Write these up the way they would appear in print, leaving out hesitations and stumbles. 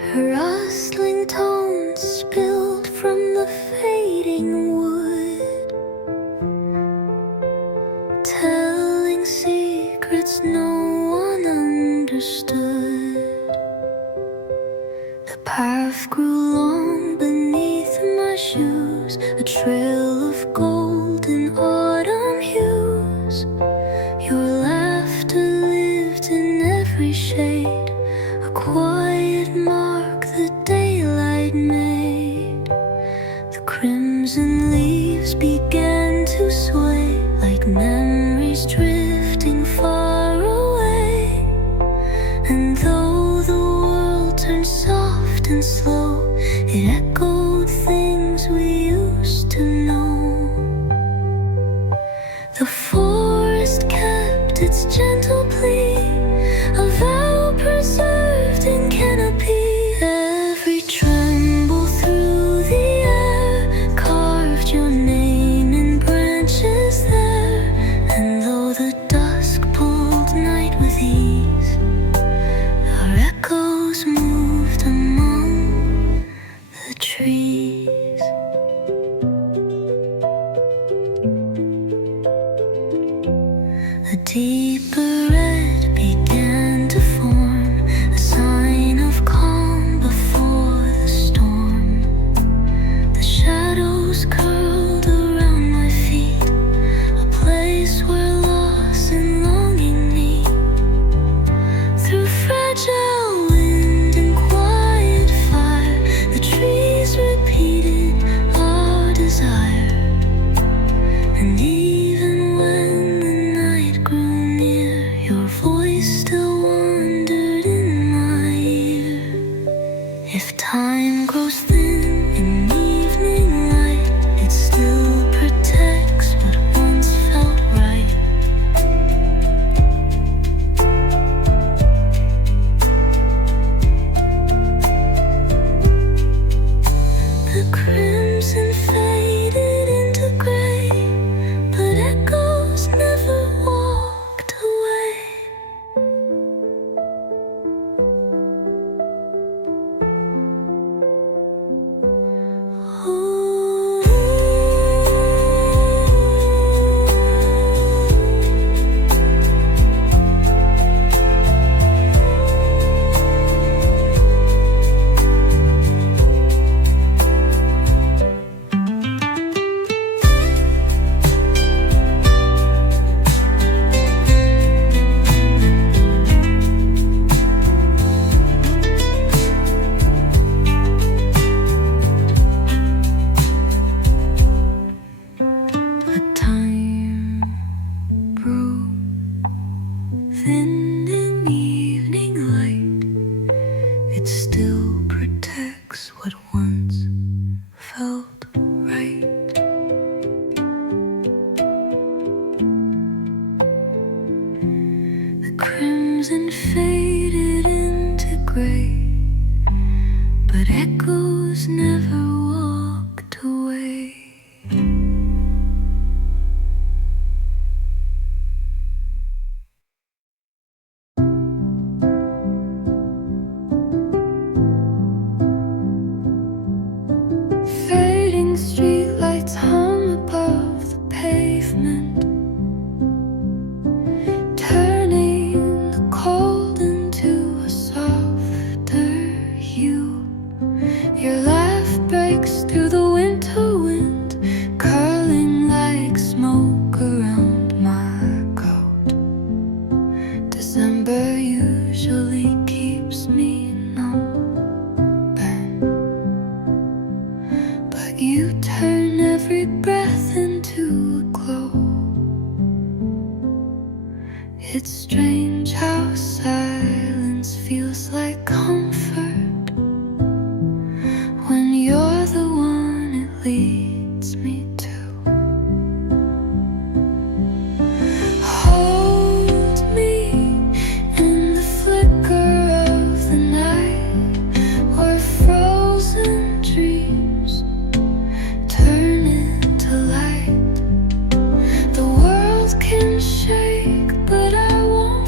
Her rustling tones spilled from the fading wood, telling secrets no one understood. The path grew long beneath my shoes, a trail of golden autumn hues. Your laughter lived in every shade, a quiet mark the daylight made. The crimson leaves began to sway like memories drifting far away. And though the world turned soft and slow, it echoed things we used to know. The forest kept its gentle plea, a vow preserved in canopy. Every tremble through the air carved your name in branches there. And though the dusk pulled night with ease, our echoes moved among the trees. A deeper red began to form, a sign of calm before the storm. The shadows curled around my feet, a place where loss and longing meet. Through fragile wind and quiet fire, the trees repeated our desire. And even when the night grew near, your voice still wandered in my ear. If time grows thin in evening light, it still protects what once felt right. The crimson faded into gray, but echoes never walked away. But time broke thin in evening light, it still protects what once felt right. The crimson faded into gray, but echoes never walked away. Fading streetlights hum above the pavement, turning the cold into a softer hue. Your laugh breaks through the winter wind, curling like smoke around my coat. December usually keeps me numb, but you turn every breath into a glow. It's strange how silence feels like comfort when you're the one it leads me to. Hold me in the flicker of the night, where frozen dreams turn into light. The world can shake, but I won't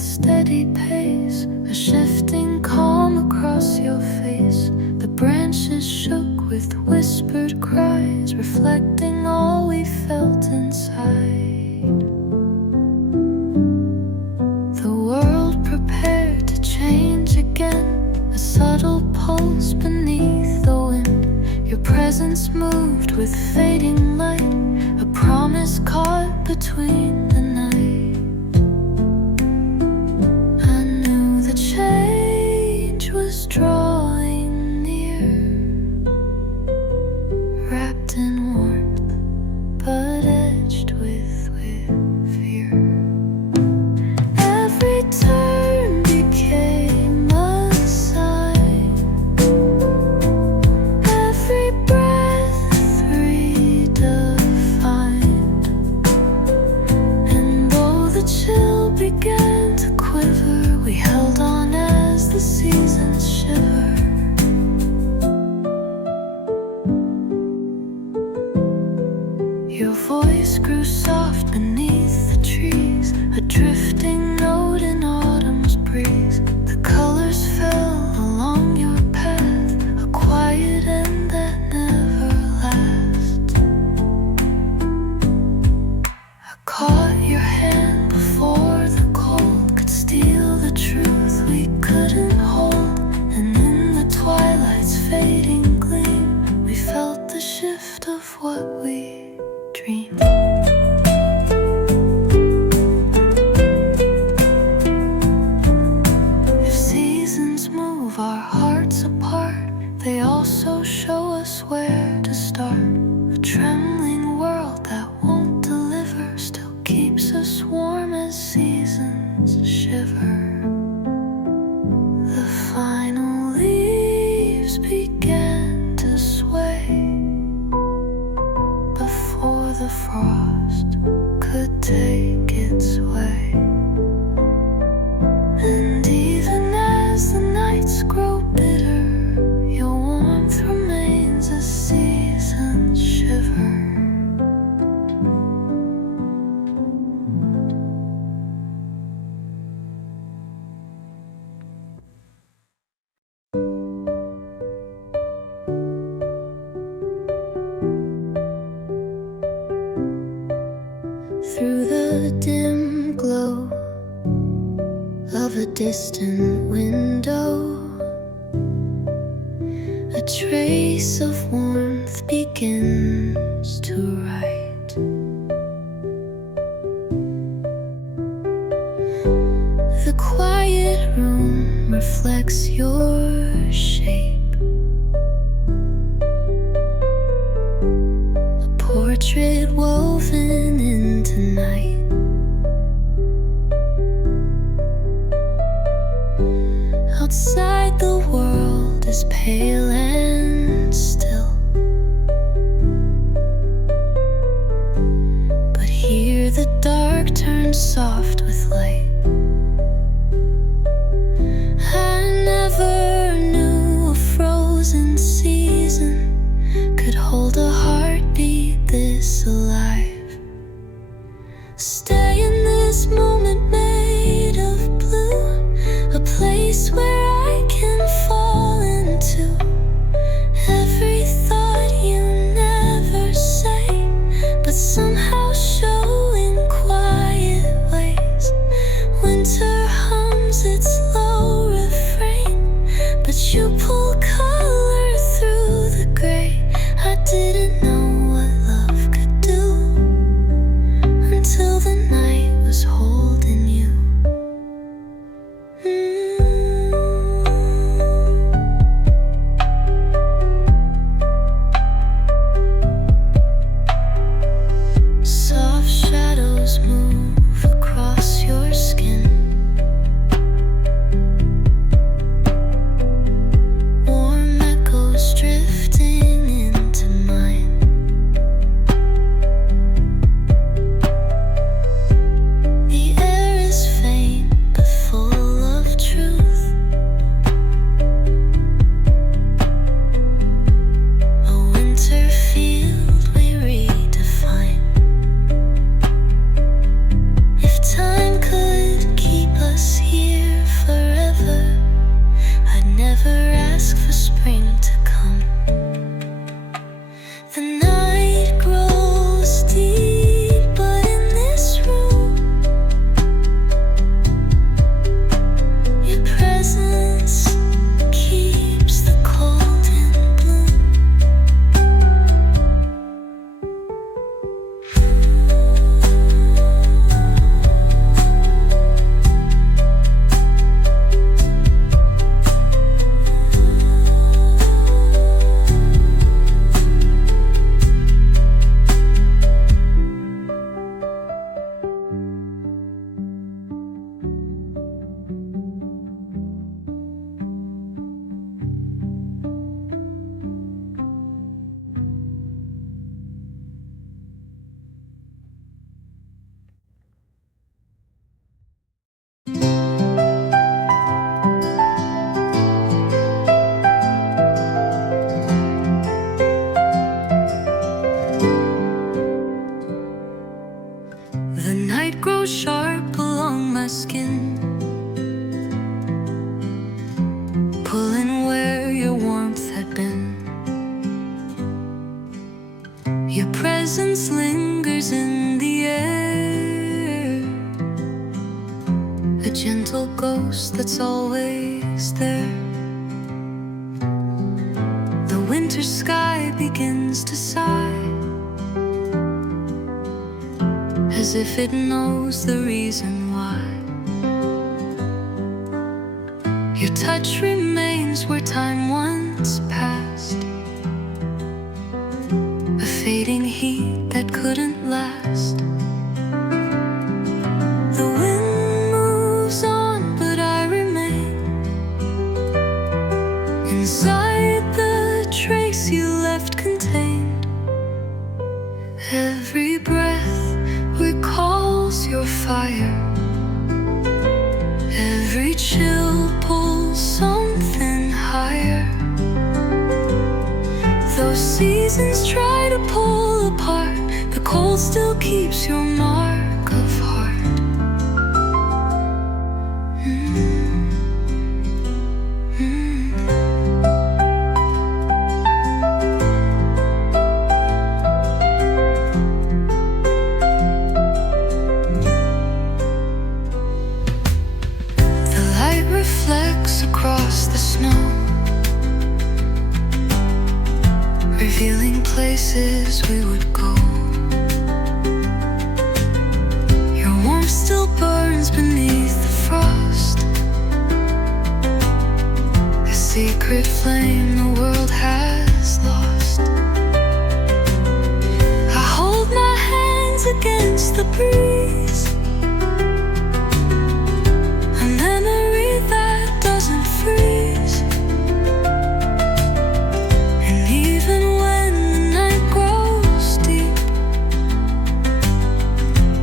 steady pace, a shifting calm across your face. The branches shook with whispered cries, reflecting all we felt inside. The world prepared to change again, a subtle pulse beneath the wind. Your presence moved with fading light, a promise caught between the night. I knew the change was drawing near, wrapped in warmth, but edged with fear. Every turn became a sign, every breath redefined. And though the chill began to quiver, we held on as the seasons shiver. Your voice grew soft beneath the trees, a drifting note in autumn's breeze. The colors fell along your path, a quiet end that never lasts. I caught your hand before the cold could steal the truth we couldn't hold, and in the twilight's fading gleam, we felt the shift of what we dreamed. If seasons move our hearts apart, they also show us where to start. A trembling world that won't deliver still keeps us warm as seasons shiver. The final leaves began to sway before the frost could take its way. And even as the nights grow bitter, your warmth remains as seasons shiver. Through the dim glow of a distant window, a trace of warmth begins to write. The quiet room reflects your shape, a portrait woven into night. Outside the world is pale and still, but here the dark turns soft with light. I never knew a frozen season could hold a heartbeat this alive. Stay in this moment made of blue, a place where I can fall into every thought you never say, but somehow show in quiet ways. Winter hums its low refrain, but you pull color through the gray. I didn't know what love could do until the night was holding you. Soft The night grows sharp along my skin, pulling where your warmth had been. Your presence lingers in the air, a gentle ghost that's always there. The winter sky begins to sigh, as if it knows the reason why. Your touch remains where time once passed, a fading heat that couldn't last. The wind moves on, but I remain inside the trace you left contained. Every breath recalls your fire, every chill pulls something higher. Though seasons try to pull apart, the cold still keeps your mark of heart. Reflects across the snow, revealing places we would go. Your warmth still burns beneath the frost, a secret flame the world has lost. I hold my hands against the breeze, a memory that doesn't freeze. And even when the night grows deep,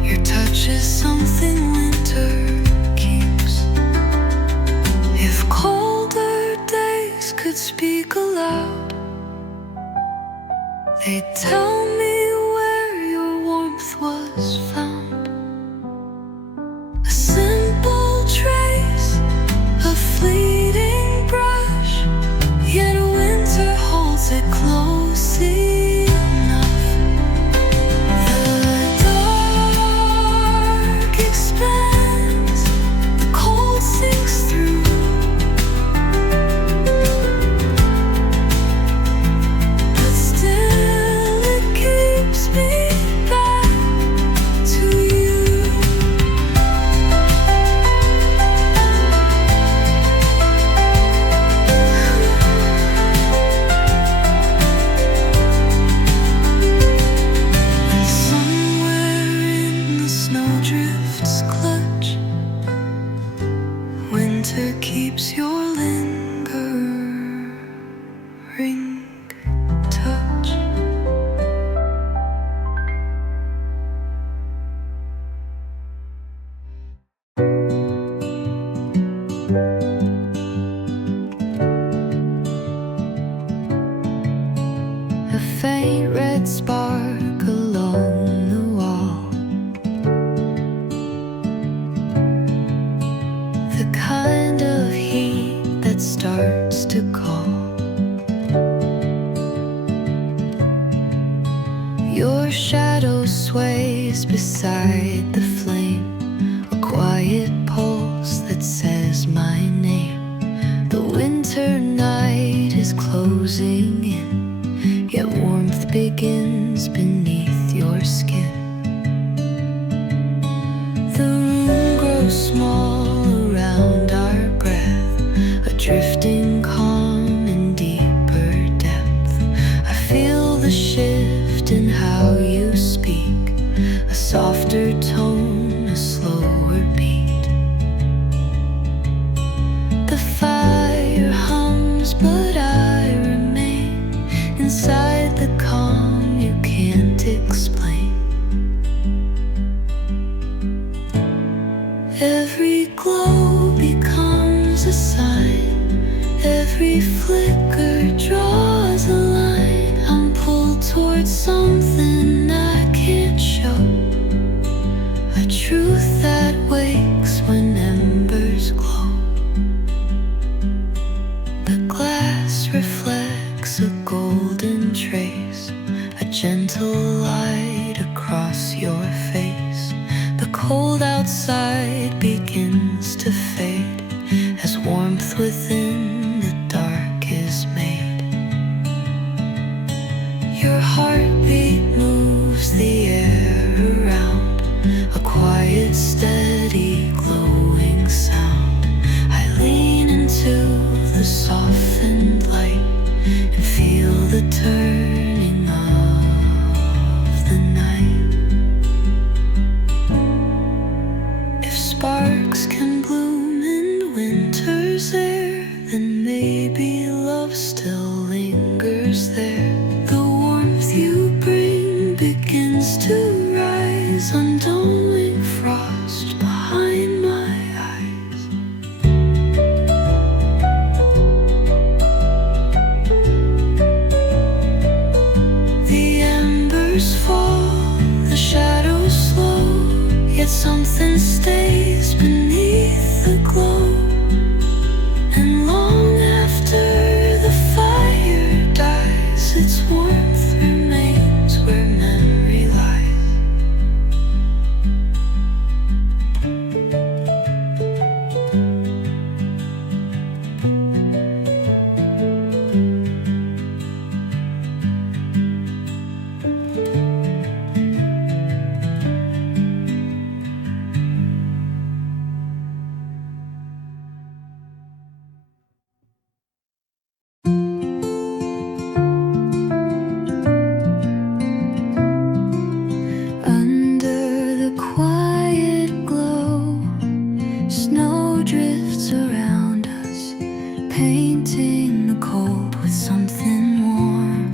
your touch is something winter keeps. If colder days could speak aloud, they'd tell me where your warmth was found. A simple trace, a fleeting brush, yet winter holds it close enough. The dark expands, the cold sinks through, but still it keeps me back to you. And somewhere in the snowdrift's clutch, winter keeps your lingering touch. A faint red spark along the wall, the kind of heat that starts to call. Your shadow sways beside the flame, a quiet pulse that says my name. The winter night is closing in, yet warmth begins beneath your skin. The room grows small around our breath, a drifting calm and deeper depth. I feel the shift in how you speak, a softer tone, a slower beat. The fire hums, but I remain inside the calm you can't explain. Every glow becomes a sign, every flicker draws a line. I'm pulled towards something I can't show, cold outside begins to fade as warmth within the dark is made. Your heartbeat moves the air around, a quiet, steady, glowing sound. I lean into the softened light and feel the turning of the night. If sparks can bloom in winter's air, then maybe love still lingers there. The warmth you bring begins to rise, undulling frost behind my eyes. The embers fall, the shadows slow, yet something stays beneath the glow. And long after the fire dies, its warmth remains where memory lies. Under the quiet glow, snow drifts around us, painting the cold with something warm.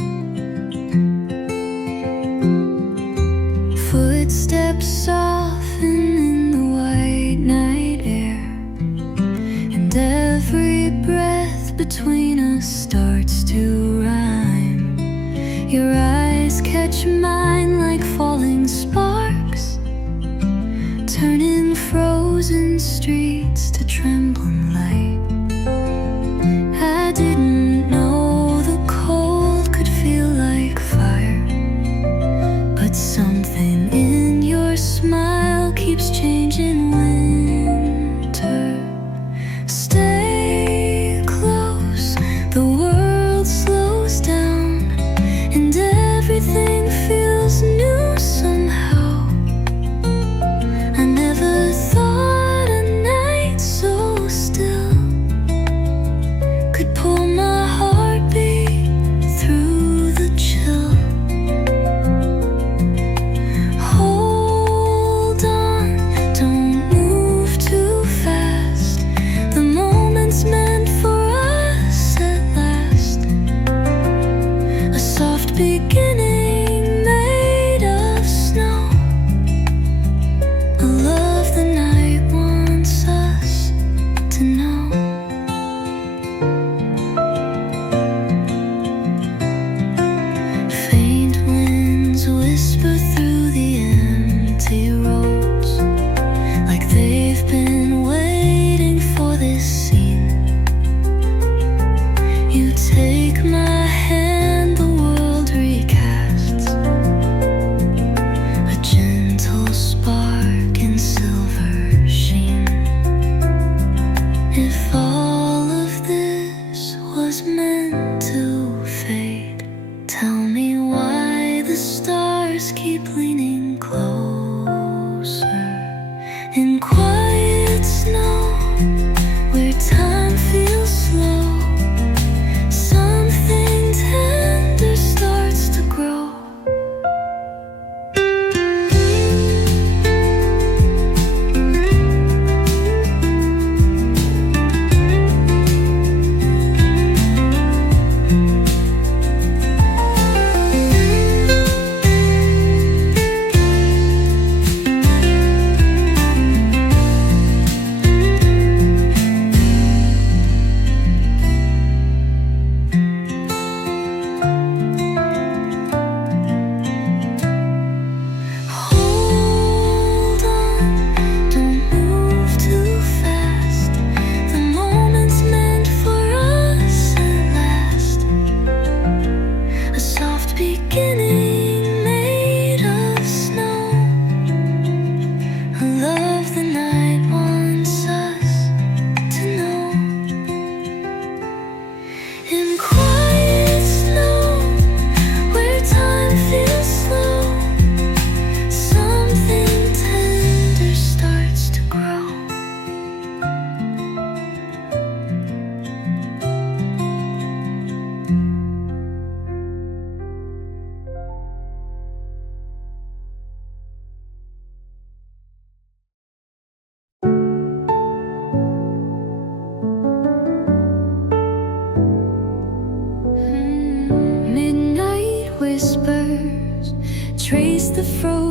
Footsteps soften in the white night air, and every breath between us starts to rhyme. Your eyes catch mine like falling sparks, turning frozen streets to trembling light. I didn't know the cold could feel like fire, but something in your smile keeps changing winter. Stay close, the world slows down, and everything feels new somehow. I never thought a night so still could pull my heartbeat through the chill. Hold on, don't move too fast. The moment's meant for us at last. A soft beginning made of snow. A love the night wants us to know. Faint winds whisper through the empty roads, like they've been waiting for this scene. You take my hand, the world recasts, a gentle spark in silver sheen. If all of this was meant to fade, tell me why the stars keep leaning closer. In quiet snow, where time feels slow, something tender starts to grow.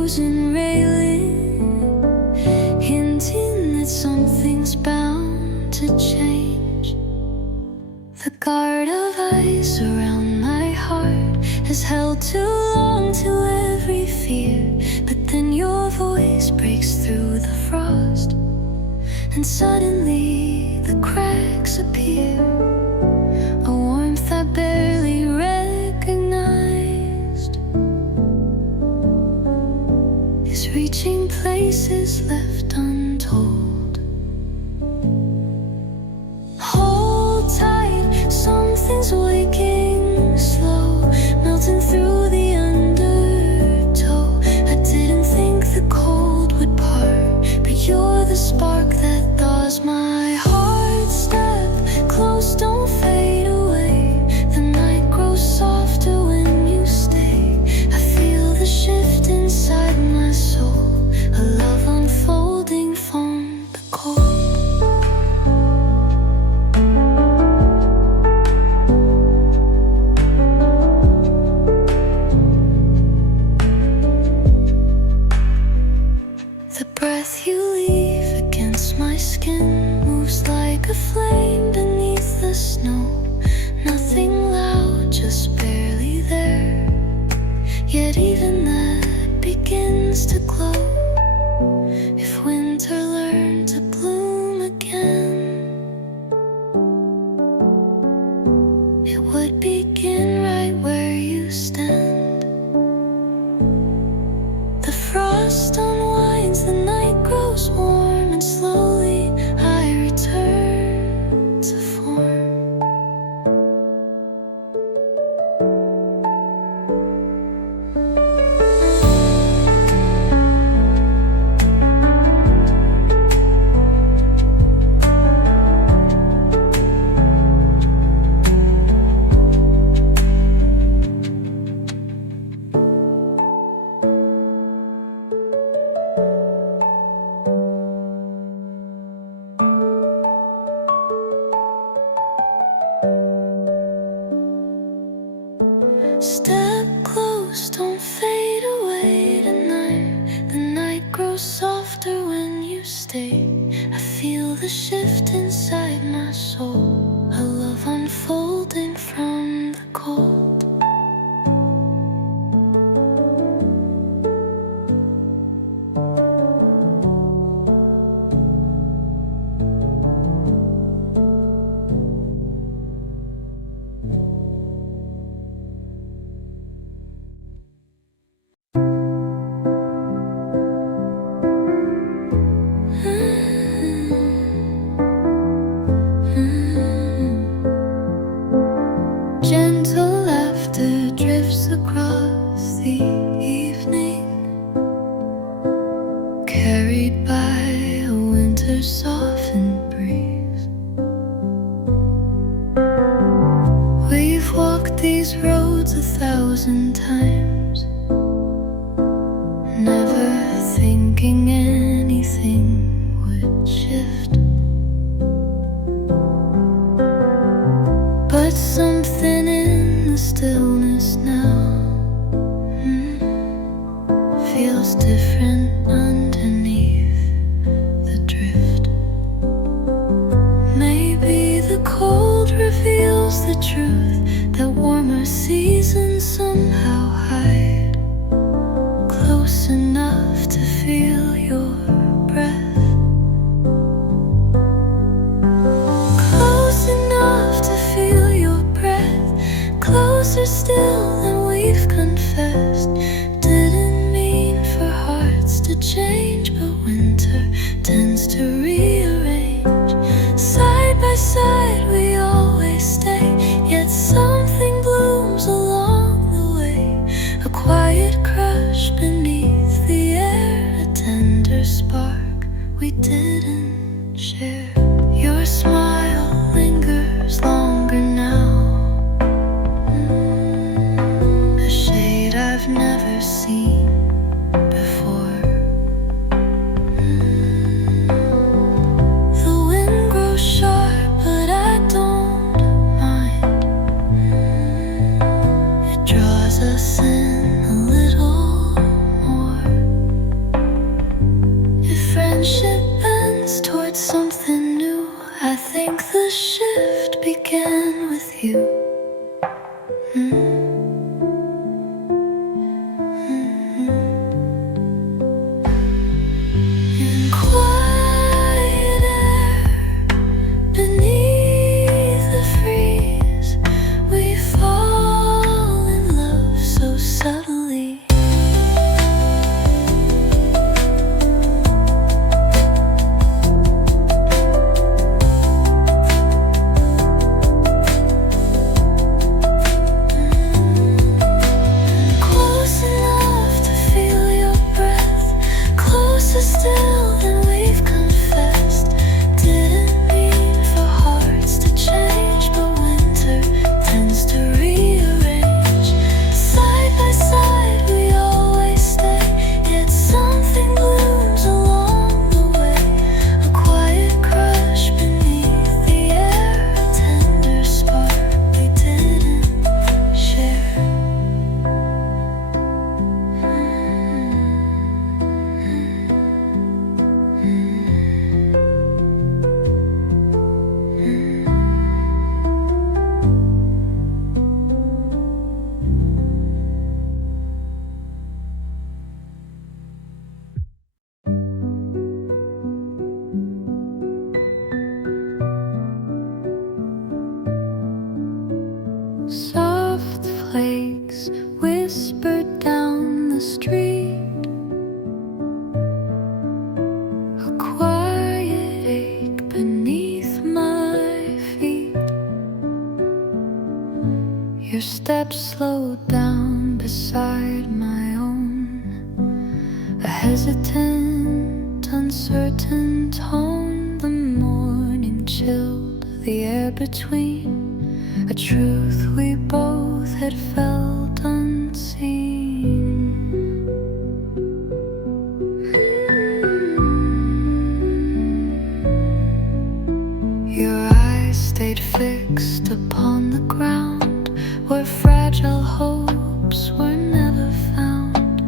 frozen railing, hinting that something's bound to change. The guard of ice around my heart has held too long to every fear. But then your voice breaks through the frost, and suddenly the cracks appear. A warmth I barely recognized is reaching places left untold. Hold tight, something's waking slow, melting through the undertow. I didn't think the cold would part, but you're the spark that thaws my heart. Step close, don't fade away. The night grows softer when you stay. I feel the shift inside my soul, a love unfolding from the cold. The breath you leave against my skin moves like a flame beneath the snow. Nothing loud, just barely there. Yet even that begins to glow. If winter learned to bloom again, it would begin right where you stand. The frost unwinds, the night grows warm, and slowly I return to form. Step close, don't fade away tonight. The night grows softer when you stay. I feel the shift inside my soul, a love unfolding from the cold. Gentle laughter drifts across the evening, carried by a winter's softened breeze. We've walked these roads 1,000 times, never thinking anything would shift. But something in the stillness now feels different underneath the drift. Maybe the cold reveals the truth that warmer seasons somehow hide, close enough to feel your breath, close enough to feel your breath, closer still than we've confessed. Didn't mean for hearts to change, but winter tends to rearrange. Side by side we always stay, yet something blooms along the way. A quiet crush beneath the air, a tender spark we didn't share. Your smile lingers longer now, a shade I've never seen before. The wind grows sharp, but I don't mind. It draws us in a little more. friendship bends towards something new. I think the shift began with you. In quiet air, beneath the freeze, we fall in love so subtly. Close enough to feel your breath, closer still than we've confessed. Didn't mean for hearts to change, but winter tends to rearrange. Side by side we always stay, yet something blooms along the way. A quiet crush beneath the air, a tender spark we didn't share. Soft flakes whispered down the street. A quiet ache beneath my feet. Your steps slowed down beside my own. A hesitant, uncertain tone. The morning chilled the air between. A truth we both had felt unseen. Your eyes stayed fixed upon the ground, where fragile hopes were never found.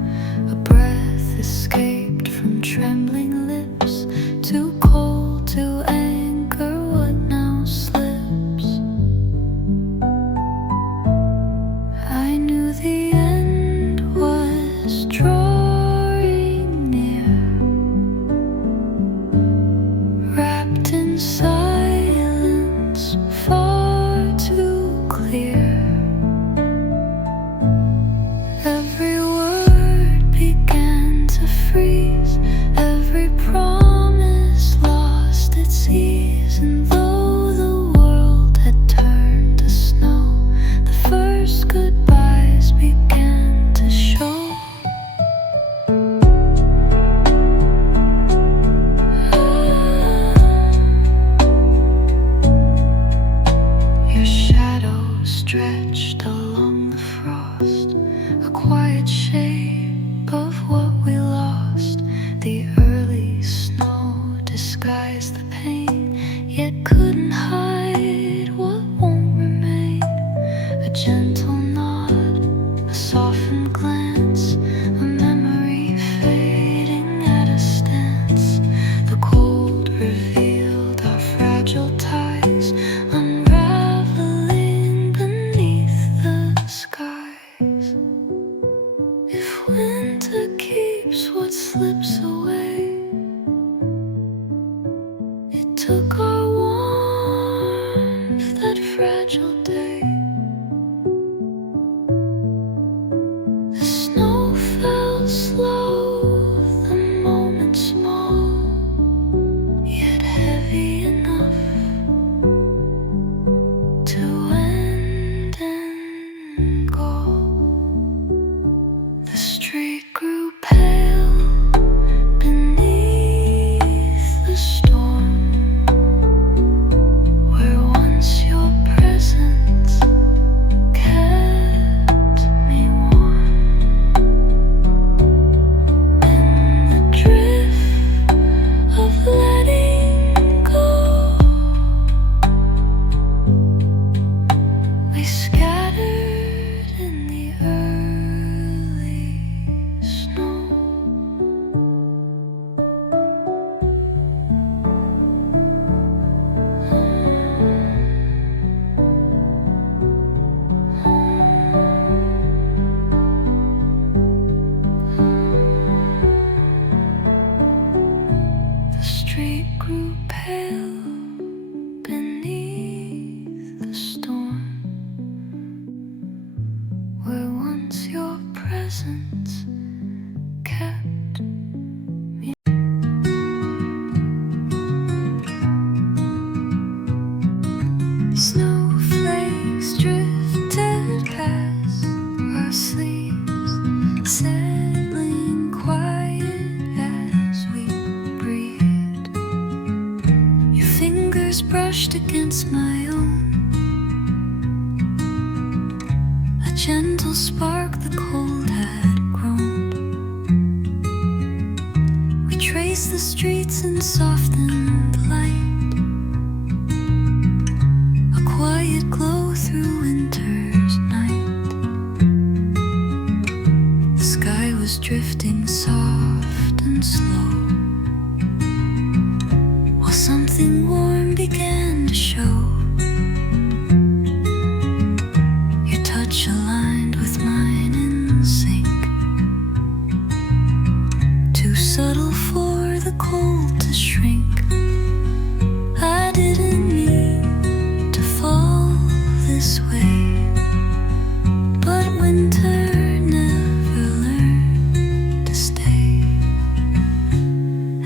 A breath escaped from trembling lips, too cold to anchor what now slips. I knew the end was drawing near, wrapped in silence far too clear. Every word began to freeze, every promise lost its ease. And though the world had turned to snow, the first goodbyes began to show. Your shadow stretched along the frost, a quiet shape of what we lost. The early snow disguised the pain, yet couldn't hide what won't remain. A gentle nod, a softened glance, a memory fading at a stance. The cold revealed our fragile ties, unraveling beneath the skies. If winter keeps what slips away, it took our warmth that fragile day. The snow fell slow, the moment small, yet heavy enough to end and go. The street grew pale beneath the storm. street grew pale beneath the storm, where once your presence kept me. Snowflakes drifted past our sleeves, settling quiet as we breathed. Your fingers brushed against my own, a gentle spark the cold had grown. We traced the streets and softened the light, a quiet glow through winter's night. The sky was drifting soft and slow, while something warm began to show. Your touch aligned with mine in sync, too subtle for the cold to shrink. I didn't mean to fall this way, but winter never learned to stay.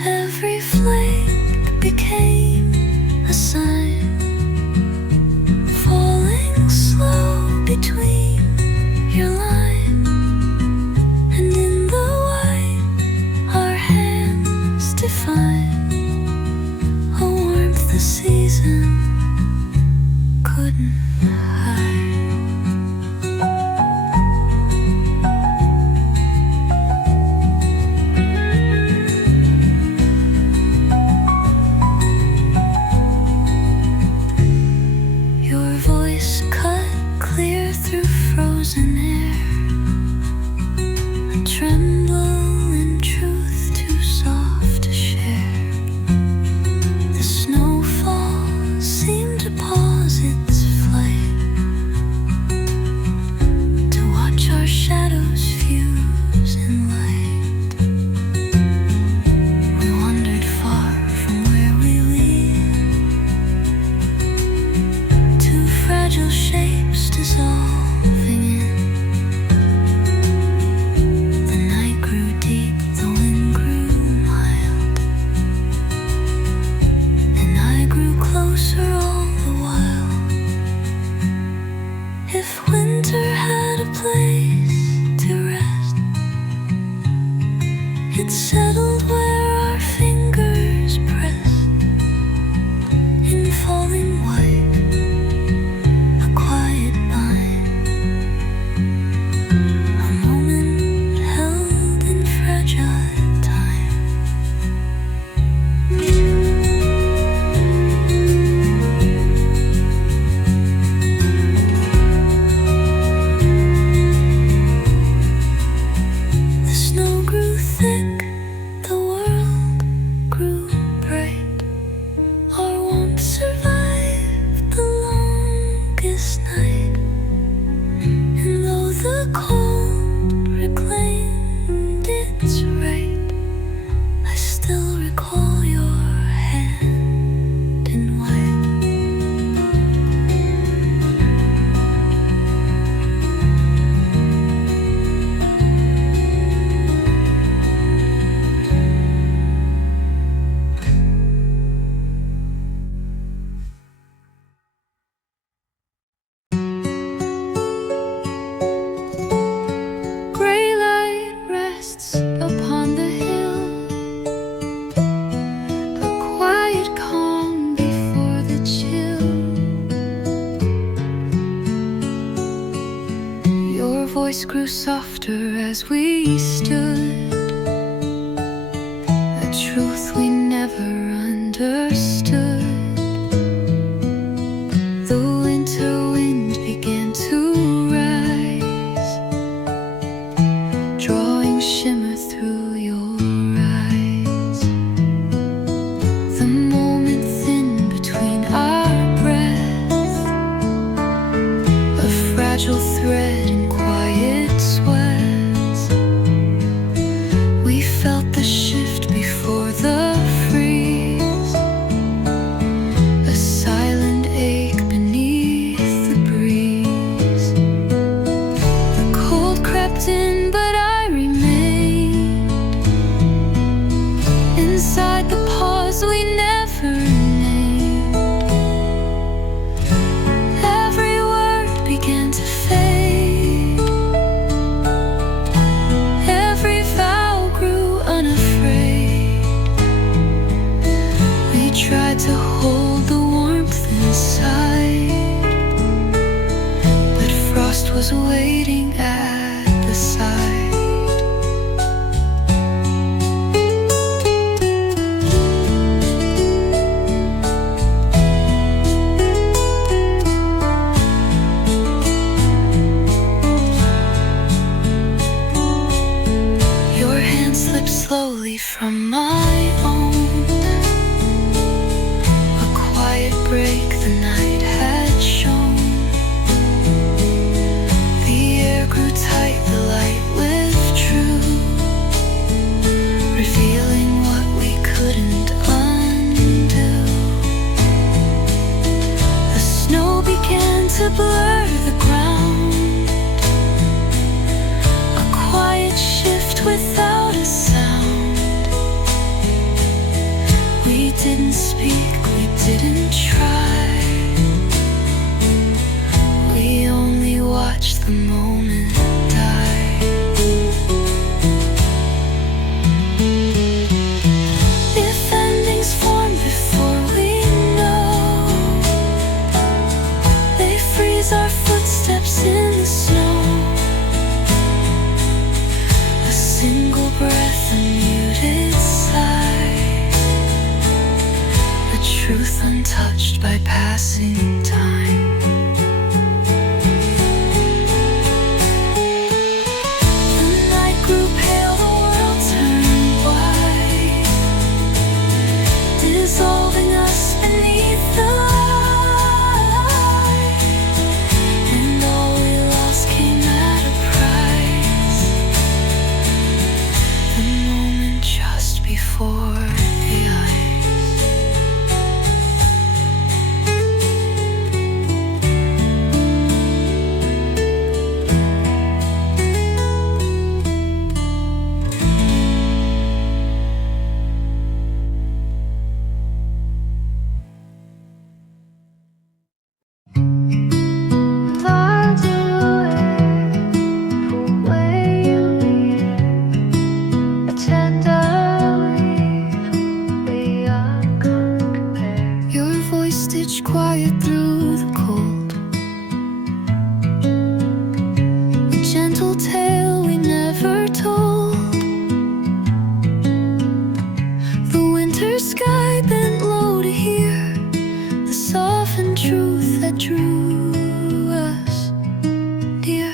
Every flake became a sign, falling slow between your line, and in the white our hands define a warmth the season couldn't hide. Your voice cut clear through frozen air, a tremble in truth too soft to share. The snowfall seemed to pause its flight, to watch our shadows fuse in light. We wandered far from where we lead, two fragile shapes dissolving in. The night grew deep, the wind grew mild, and I grew closer all the while. If winter had a place to rest, it settled where our fingers pressed, in falling white, a quiet bind, a moment held in fragile time. The snow grew thick, the world grew bright. Our warmth survived the longest night, and though the cold reclaimed its right, I still recall your hand in white. Gray light rests upon the hill, a quiet calm before the chill. Your voice grew softer as we stood, a truth we never understood. The winter wind began to rise, drawing shimmer through your eyes. The moment thin between our breath, a fragile thread in quiet sweats. We felt the shift before the freeze. inside the pause we never named. Every word began to fade. Every vow grew unafraid. We tried to hold the warmth inside, but frost was waiting at the side. Slowly from my own, a quiet break the night had shown. The air grew tight, the light withdrew, revealing what we couldn't undo. The snow began to blur the ground, a quiet shift without a sound. We didn't speak, we didn't try. We only watched the moment die. If endings form before we know, they freeze our footsteps in the snow. A single breath, a muted sigh, truth untouched by passing time. The night grew pale, the world turned white, dissolving us beneath the light. And all we lost came at a price, the moment just before the ice. Quiet through the cold, a gentle tale we never told. The winter sky bent low to hear the softened truth that drew us near.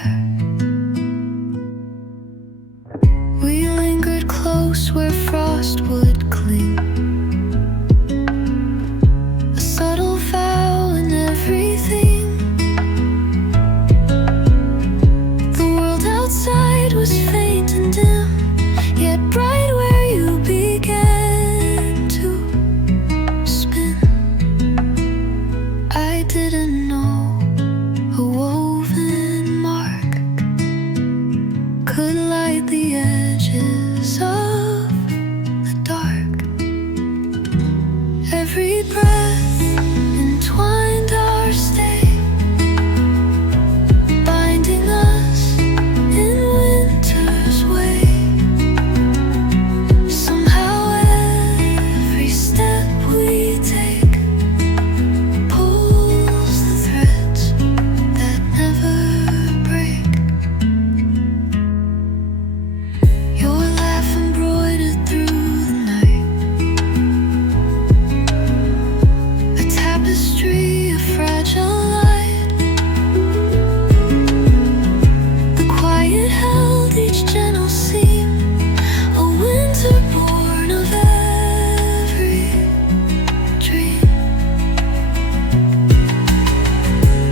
We lingered close where frost would cling, was faint and dim, yet bright where you began to spin. I didn't know a woven mark could light the edges of the dark. Every breath entwined our stay, binding us in winter's way. Somehow every step we take pulls the threads that never break. Your laugh embroidered through the night, a tapestry of fragile light. The quiet held each gentle seam, a winter born of every dream.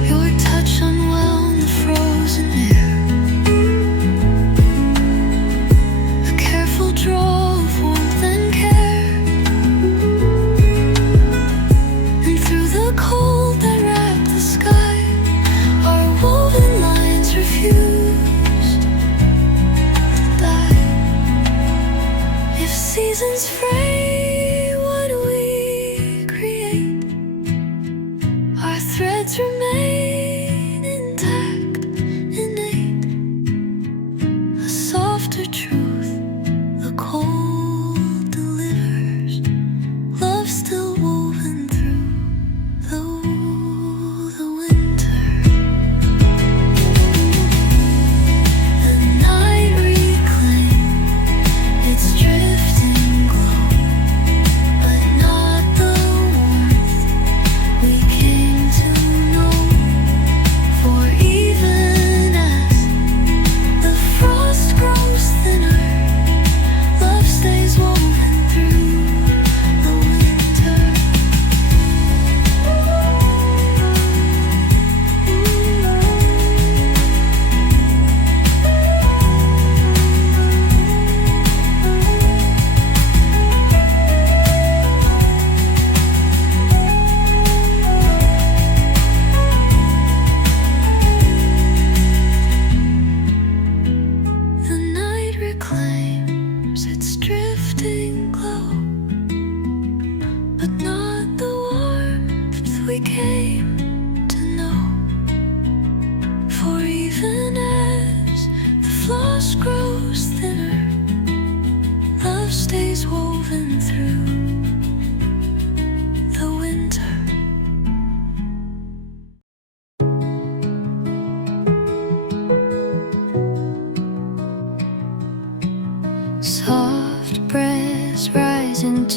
Your touch unwound the frozen air, a careful draw of warmth and care. And through the cold that wrapped the sky, our woven lines refused die. If seasons fray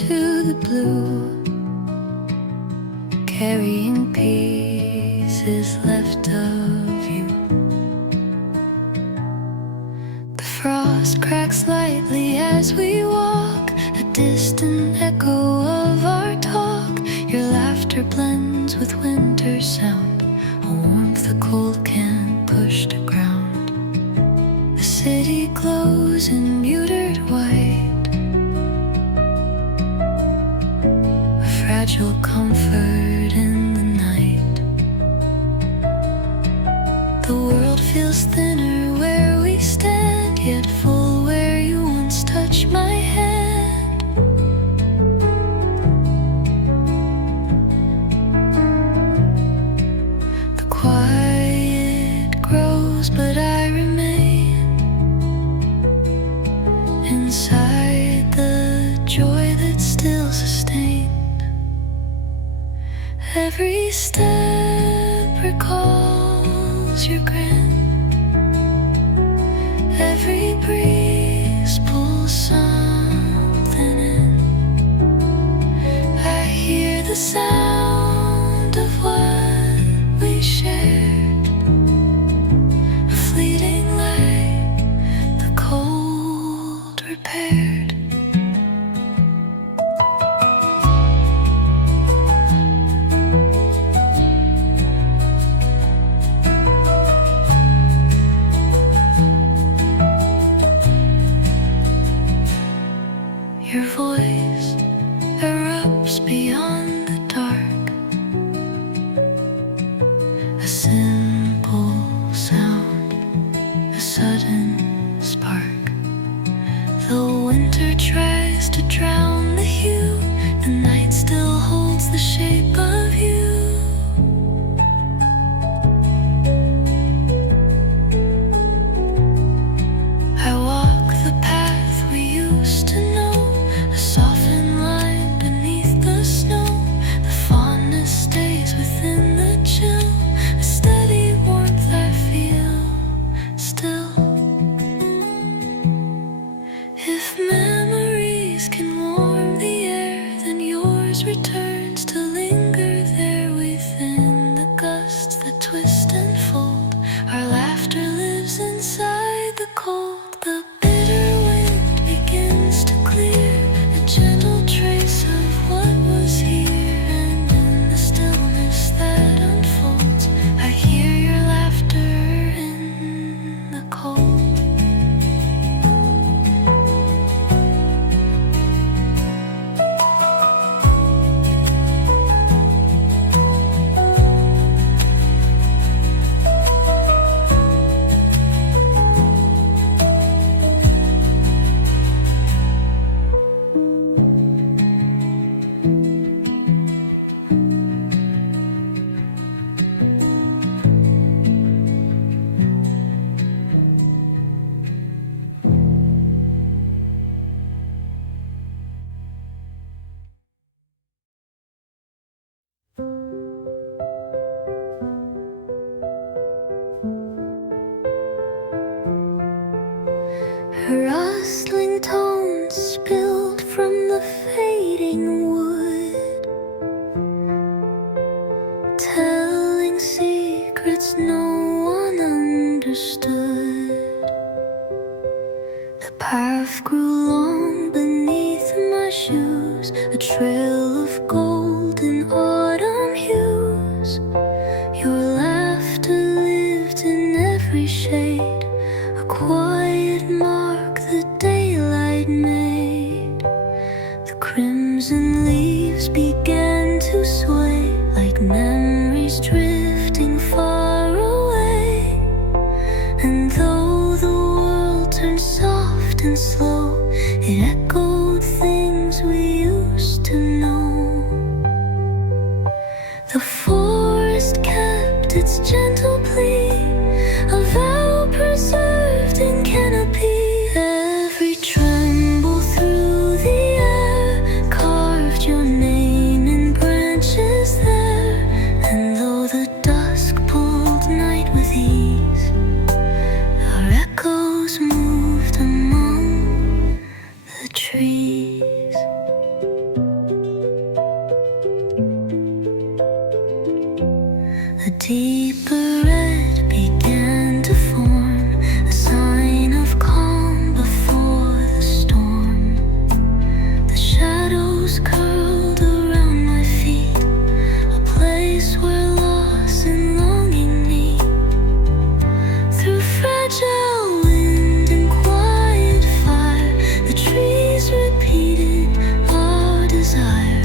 into the blue, carrying pieces left of you. The frost cracks lightly as we walk, a distant echo of our talk. Your laughter blends with winter sound, a warmth the cold can't push to ground. The city glows in muted white, a fragile comfort in the night. The world feels thinner where we stand, yet full where you once touched my hand. Quiet grows, but I remain inside the joy that's still sustained. Every step recalls your grin, every breeze pulls something in. I hear the sound of what we shared, a fleeting light, the cold repaired. Your voice erupts beyond the dark, a simple sound, a sudden spark. Though winter tries to drown the hue, the night still holds the shape of you. I walk the path we used to know, a softened line beneath the snow. The fondness stays within the chill, a steady warmth I feel still. If memories can warm the air, then yours returns to linger there within the gusts that twist and fold. Our laughter lives inside the cold. The bitter wind begins to clear, a gentle trace of what was here. And in the stillness that unfolds, I hear your laughter in the cold. Rustling tones spilled from the fading wood, telling secrets no one understood. The path grew long beneath my shoes, a trail of golden autumn hues. Your laughter lived in every shade, a quiet mark the daylight made. The crimson leaves began to sway, like memories drifting far away. And though the world turned soft and slow, it echoed things we used to know. The forest kept its gentle plea, a vow preserved in canopy. Every tremble through the air carved your name in branches there. And though the A deeper red began to form, a sign of calm before the storm. The shadows curled around my feet, a place where loss and longing meet. Through fragile wind and quiet fire, the trees repeated our desire.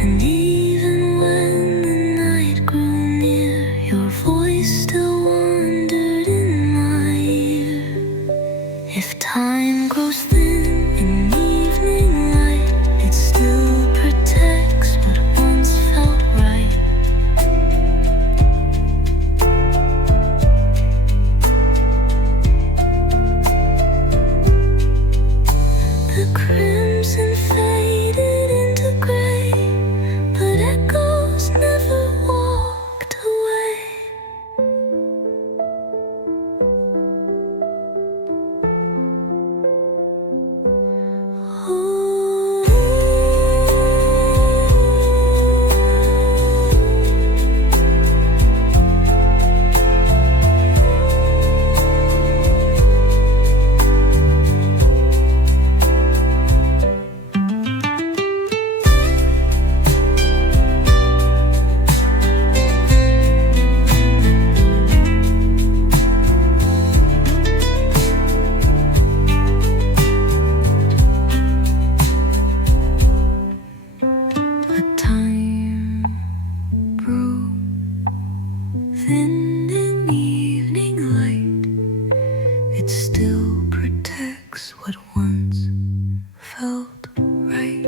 And even when the night grew near, your voice still wandered in my ear. If time grows thin in evening light, it still protects what once felt right. The crimson faded into gray, but echoes never walked away. A time brew thin in evening light, it still protects what once felt right.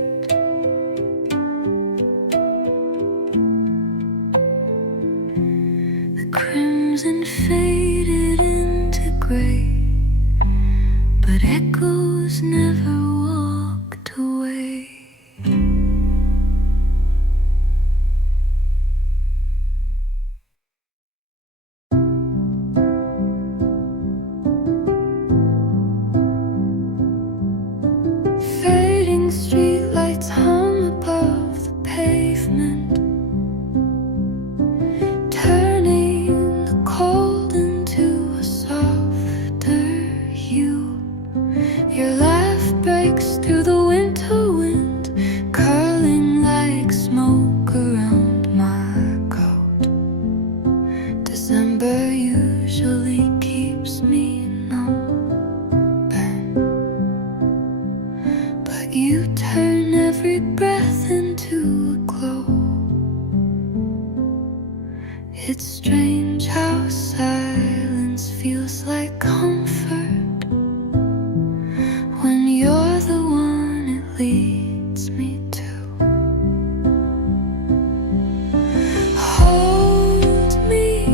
The crimson faded into gray, but echoes never walked away. Fading streetlights hum above the pavement, turning the cold into a softer hue. Your laugh breaks through the winter wind, curling like smoke around my coat. December usually keeps me numb, but you turn every breath into a glow. It's strange how silence feels like comfort when you're the one it leads me to. Hold me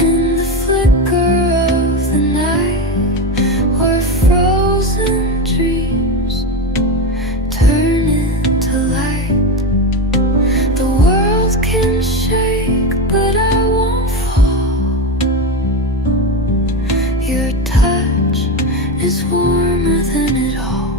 in the flicker of the night, where frozen dreams turn into light. The world can shake, but I won't fall. Your touch is warmer than it all.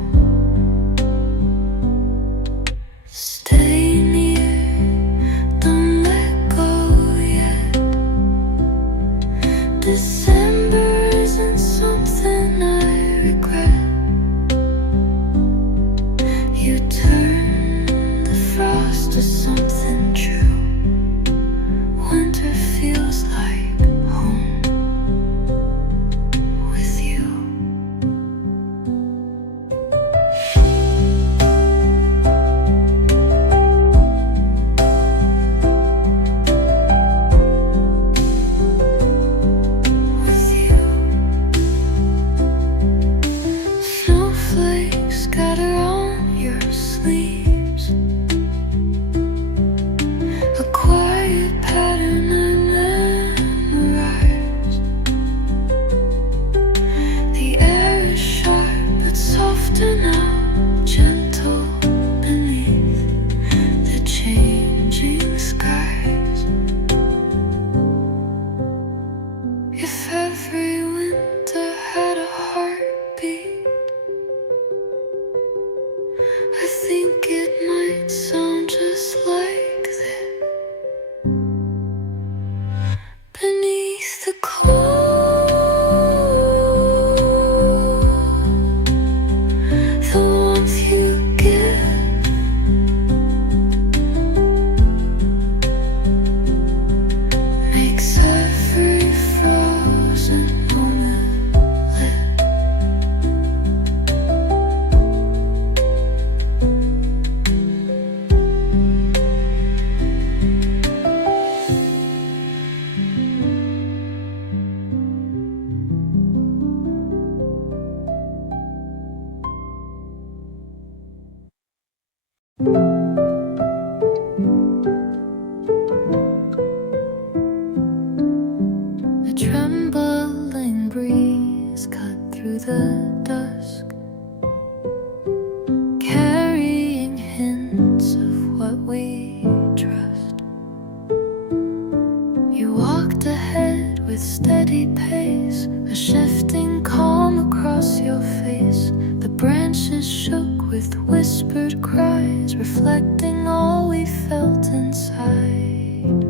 whispered cries, reflecting all we felt inside.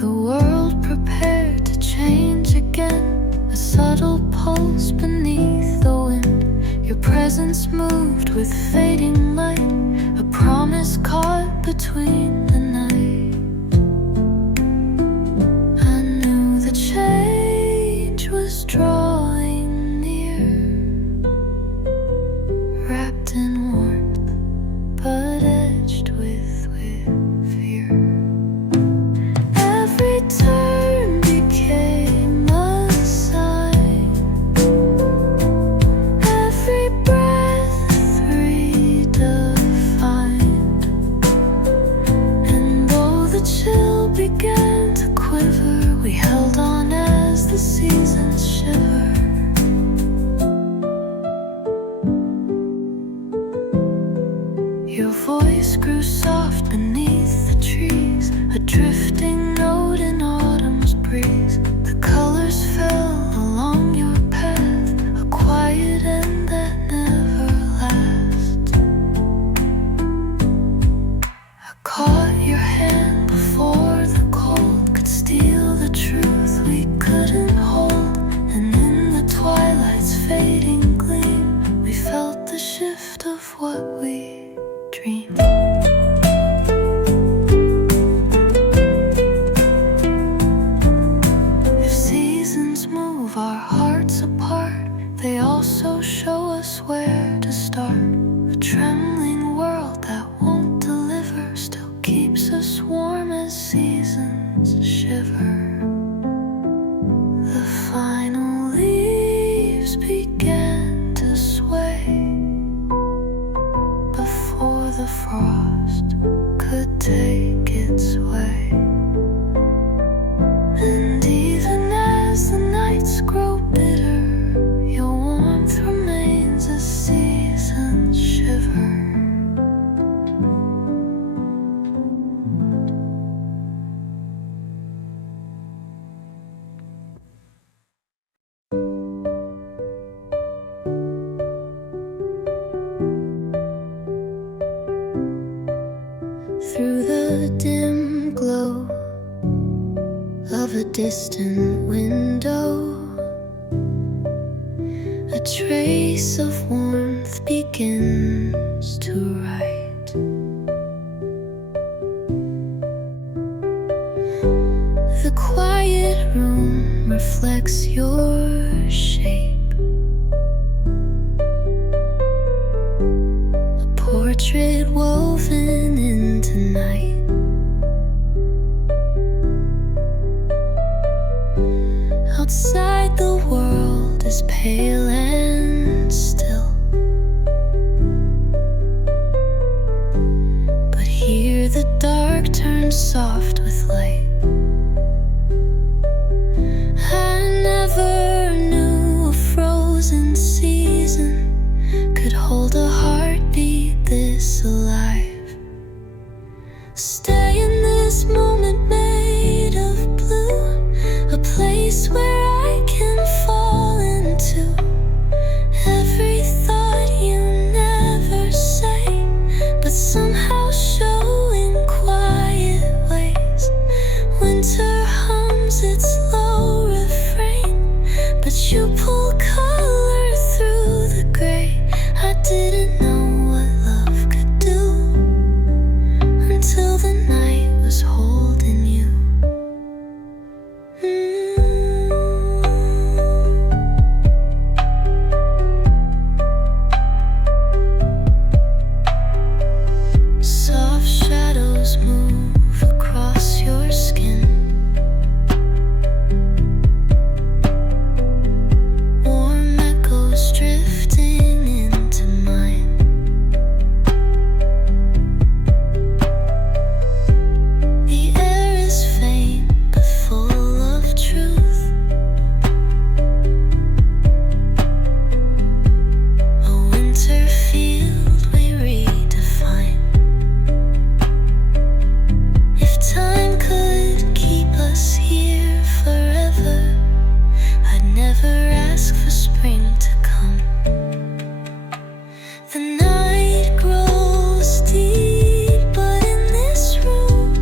The world prepared to change again, a subtle pulse beneath the wind. Your presence moved with fading light, a promise caught between the night. I knew the change was drawing near, wrapped in warmth but edged with fear. Every turn became a sign, every breath redefined. And though the chill began to quiver, we held on as the seasons shiver. Your voice grew soft beneath the trees, a drifting note in autumn's breeze. The colors fell along your path, a quiet end that never lasts. I caught your hand before the cold could steal the truth we couldn't hold, and in the twilight's fading gleam, we felt the shift of what we dreamed. If seasons move our hearts apart, they also show us where to start. A trembling world that won't deliver still keeps us warm as seasons shiver. The final leaves began to sway before the frost could take its way. And even as the nights grow bitter, your warmth remains as seasons shiver. Through the dim glow of a distant window, a trace of warmth begins to write. The quiet room reflects your shape, a portrait woven into night. Outside the world is pale and still, but here the dark turns soft with light. I never knew a frozen season could hold a heartbeat this alive. Stay in this moment made of blue, a place where I can fall into every thought you never say, but somehow show in quiet ways. The night grows deep, but in this room,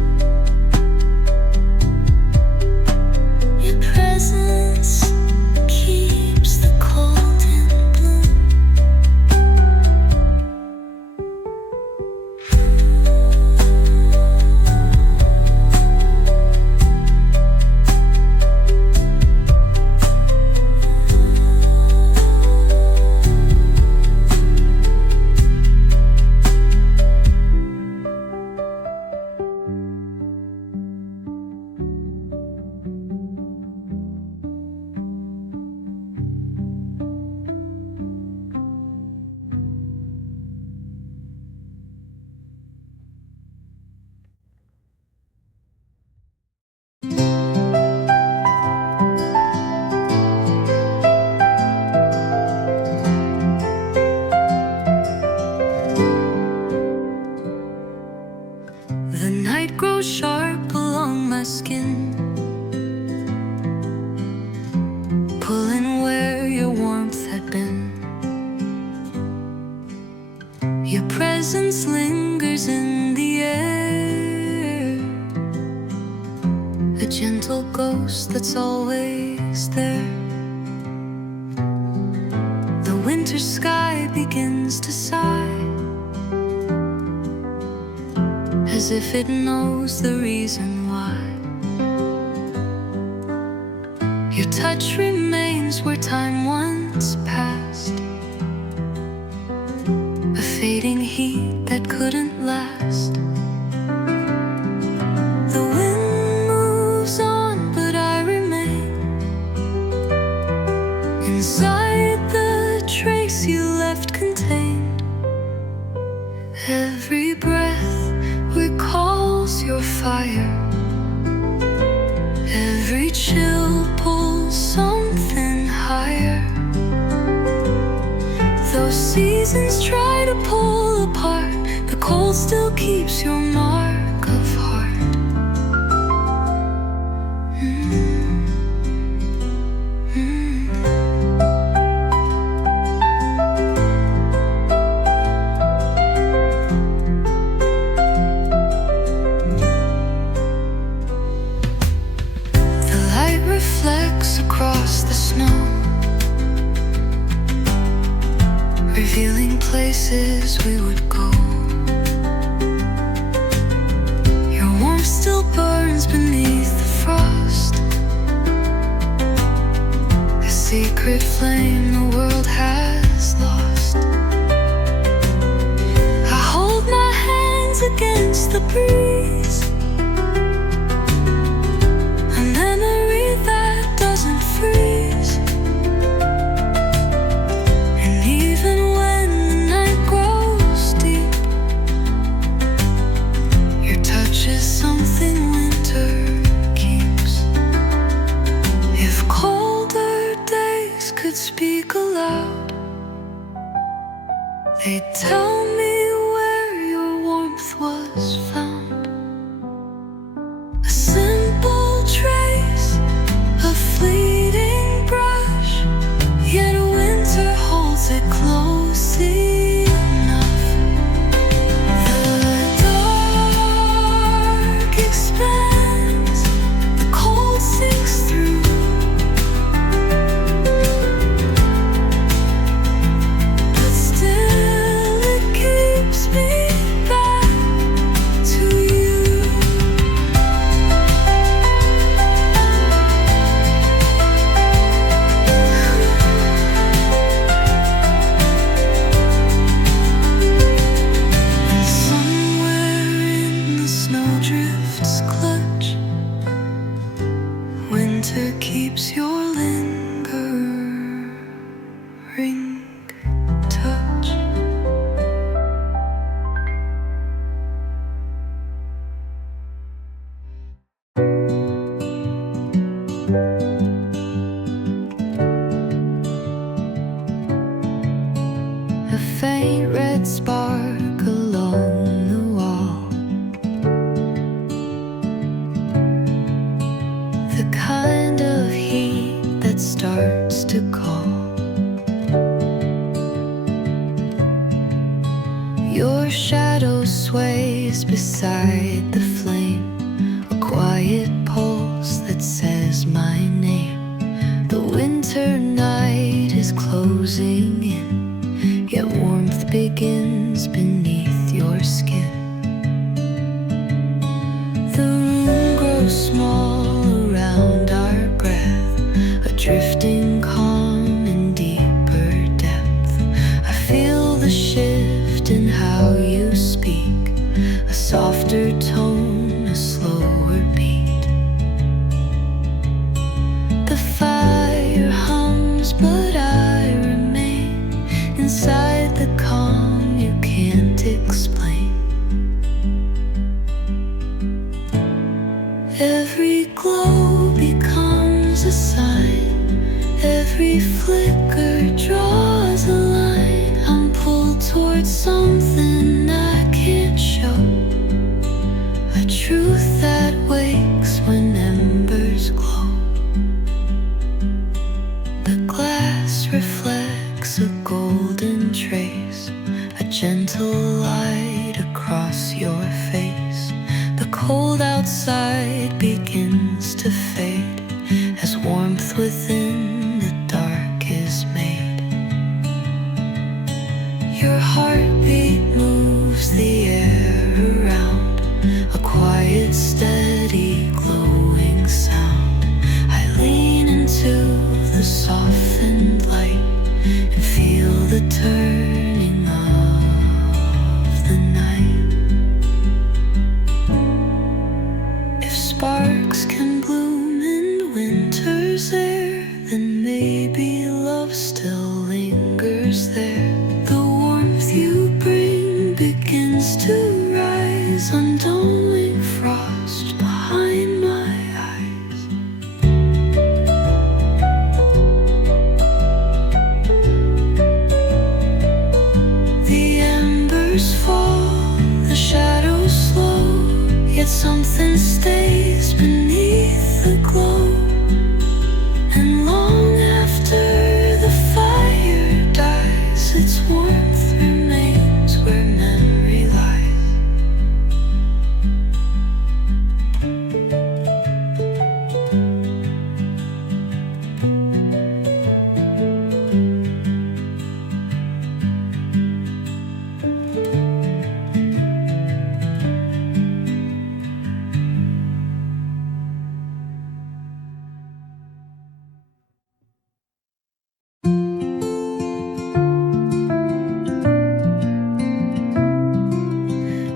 your presence keeps the cold in bloom. The night grows sharp along my skin, pulling where your warmth had been. Your presence lingers in the air, a gentle ghost that's always there. The winter sky begins to sigh, as if it knows the reason why. Your touch remains where time once passed, a fading heat that couldn't last. The wind moves on, but I remain inside the trace you left contained. Every breath recalls your fire, every chill pulls something higher. Though seasons try to pull apart, the cold still keeps your mark of heart. Reflects across the snow, revealing places we would go. Your warmth still burns beneath the frost, a secret flame the world has lost. I hold my hands against the breeze, a memory that doesn't freeze. And even when the night grows deep, your touch is something winter keeps. If colder days could speak aloud, they'd tell me where your warmth was found. A simple trace, a fleeting brush, yet winter holds it close enough. The dark expands, the cold sinks through, but still it keeps me back. Your shadow sways beside the flame, a quiet pulse that says my name. The winter night is closing in, yet warmth begins beneath your skin. The room grows small around our breath, a drifting calm in deeper depth. I feel the shift in how you speak, a softer tone, a slower beat. The fire hums, but I remain inside the calm you can't explain. Every glow becomes a sign, every flicker draws a line. I'm pulled towards something I can't show, a truth that wakes when embers glow. The glass reflects a golden trace, a gentle light across your face. The cold outside begins to fade as warmth within the dark is made. Your heartbeat moves the air around, a quiet, steady, glowing sound. I lean into the softened light and feel the turning of the night. If sparks can bloom in winter's air, then maybe love still lingers there. The warmth you bring begins to rise, undulling frost behind my eyes. The embers fall, the shadows slow, yet something stays beneath the glow. And long after the fire dies, its warmth remains where memory lies.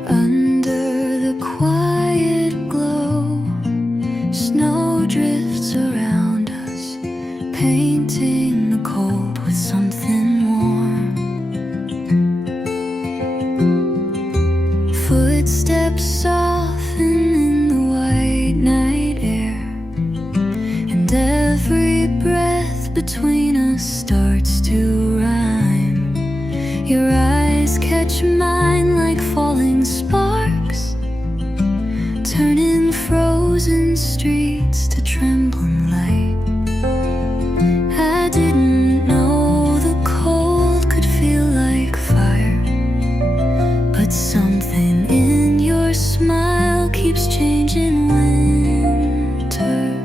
Under the quiet glow, snow drifts around us, painting the cold with something warm. Footsteps soften in the white night air, and every breath between us starts to rhyme. Your eyes catch mine like falling sparks, turning frozen streets to trembling light. I didn't know the cold could feel like fire, but something in your smile keeps changing winter.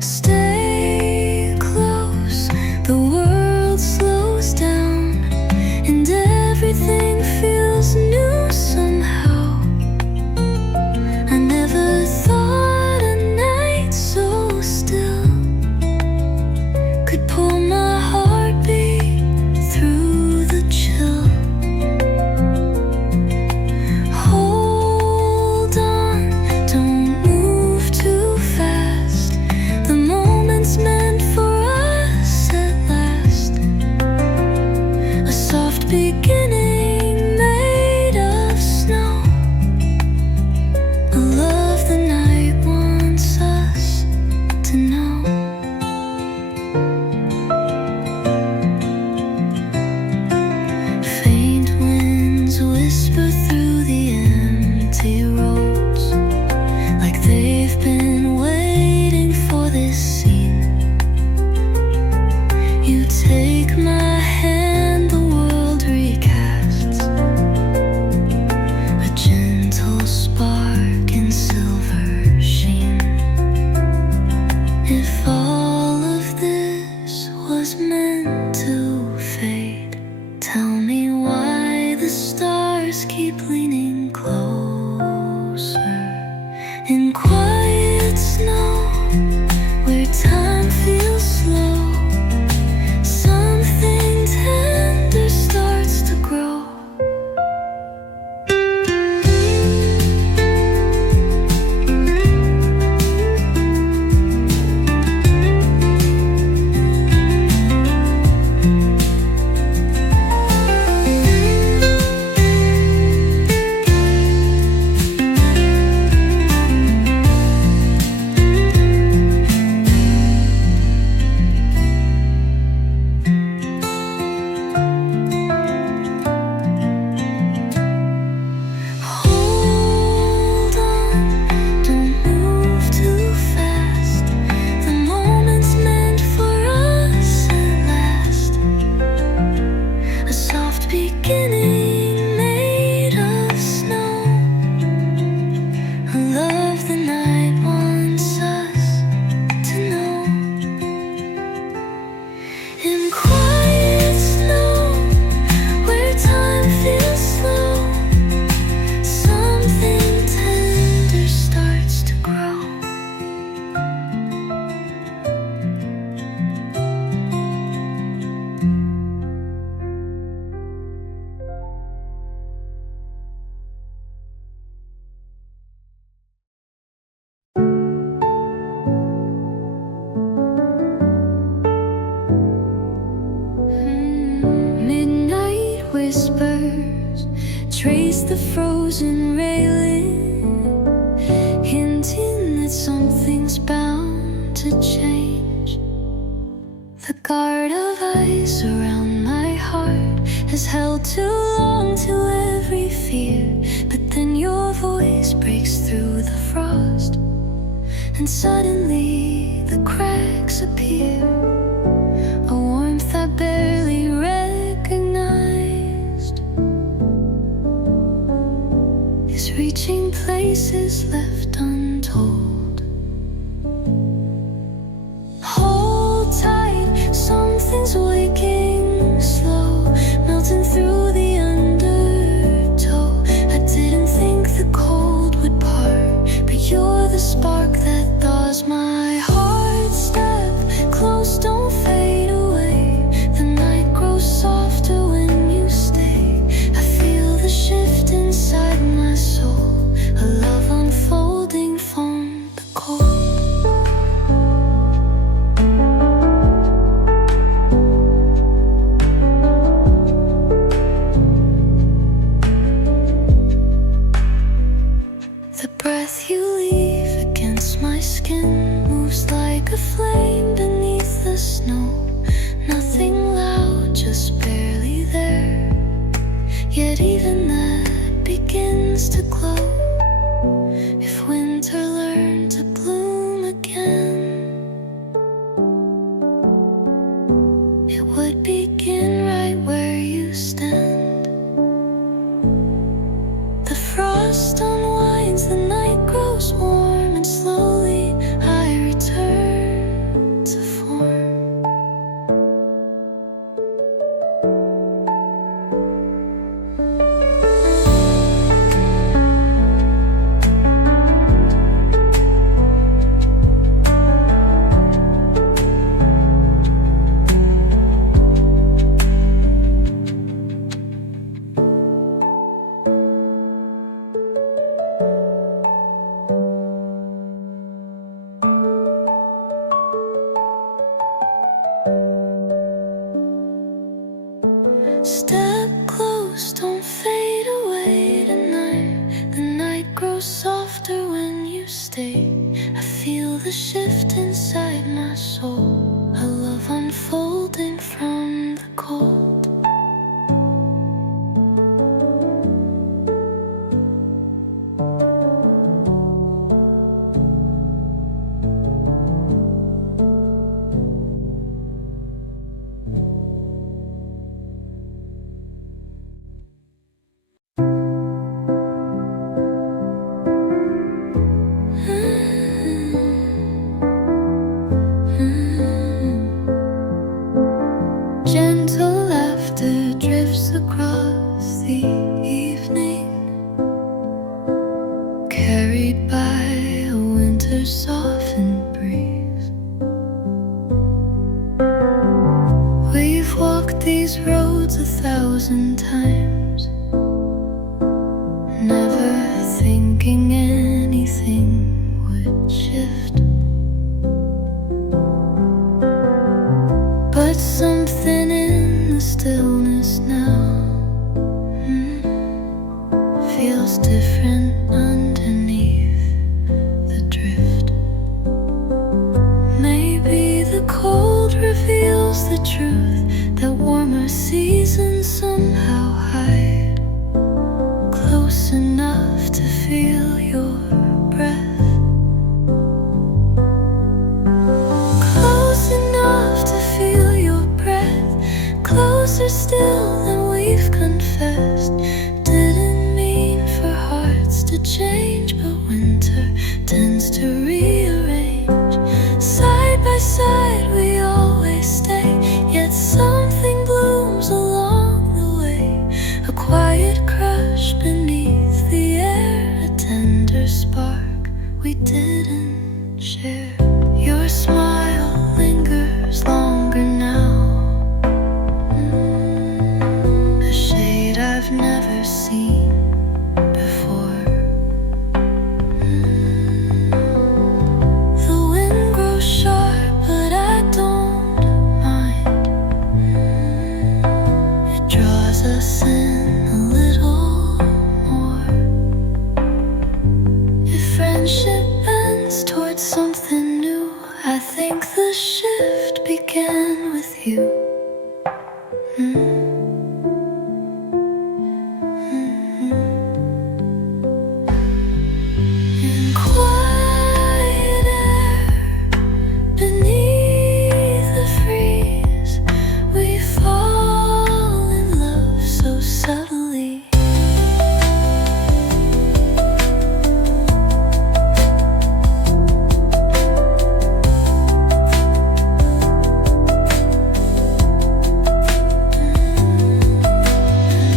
Stay close, the world slows down, and everything feels new somehow. I never thought a night so still could pull my heartbeat through the chill. Hold on, don't move. just keep leaning closer in quiet snow where time feels slow. Something tender starts to grow. Whispers trace the frozen railing, hinting that something's bound to change. The guard of ice around my heart has held too long to every fear, but then your voice breaks through the frost, and suddenly the cracks appear, a warmth I barely recognized is reaching places left untold. Hold tight, something's waking slow, melting through the undertow. I didn't think the cold would part, but you're the spark that thaws my heart. Step close, don't fade away. The night grows softer when you stay. I feel the shift inside my soul, a love unfolding from the cold. The breath you leave against my skin moves like a flame beneath the snow. Nothing loud, just barely there. Yet even that begins to glow. If winter learned to bloom again, it would begin right where you stand. The frost unwinds, the night grows warm, and slowly I return to form. Step close, don't fade away tonight. The night grows softer when you stay. I feel the shift inside my soul, a love unfolding from the cold. Gentle feels different underneath the drift. Maybe the cold reveals the truth that warmer seasons somehow hide. Close enough to feel your breath. Close enough to feel your breath. Closer still than we've confessed. Didn't mean for hearts to change, but winter tends to rearrange. Side by side we always stay, yet something blooms along the way. A quiet crush beneath the air, a tender spark we didn't share. Your smile lingers longer now, a shade I've never seen before. The wind grows sharp, but I don't mind. It draws us in a little more. If friendship bends towards something new, I think the shift began with you. In quiet air, beneath the freeze, we fall in love so subtly.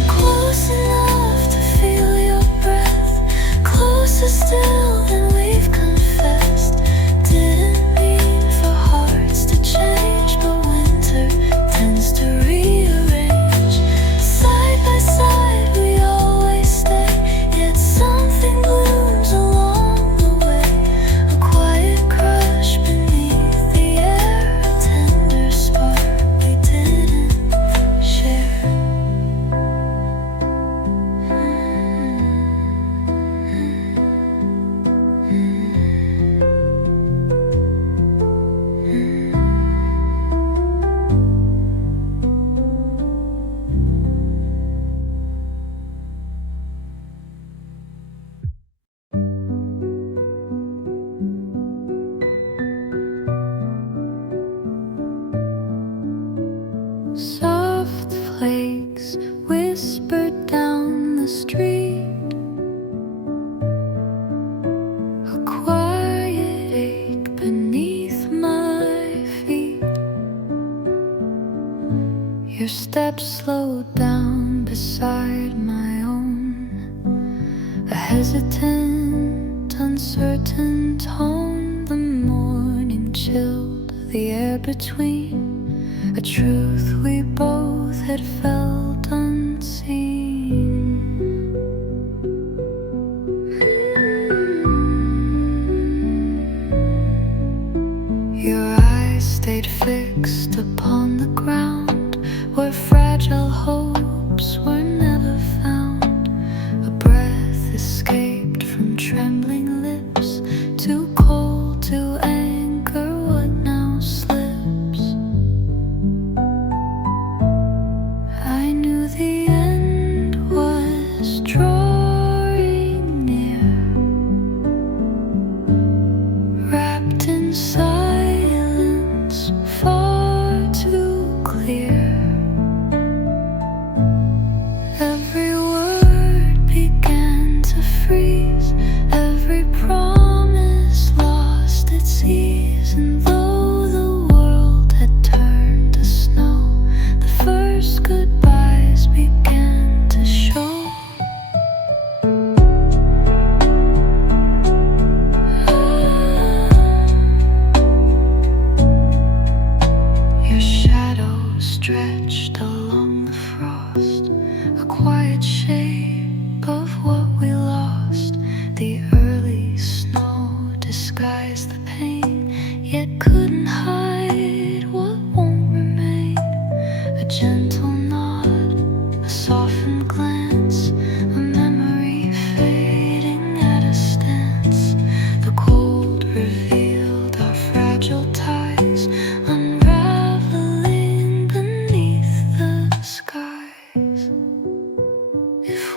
Close enough to feel your breath, closer still than we've confessed. Didn't mean for hearts to change, but winter tends to rearrange. Side by side we always stay, yet something blooms along the way. A quiet crush beneath the air, a tender spark we didn't share. Soft flakes whispered down the street. A quiet ache beneath my feet. Your steps slowed down beside my own. A hesitant, uncertain tone. The morning chilled the air between. A truth we both had felt unseen. Your eyes stayed fixed upon the ground, where fragile hopes were never found. A breath escaped from trembling lips, too cold to anchor what now slips. I knew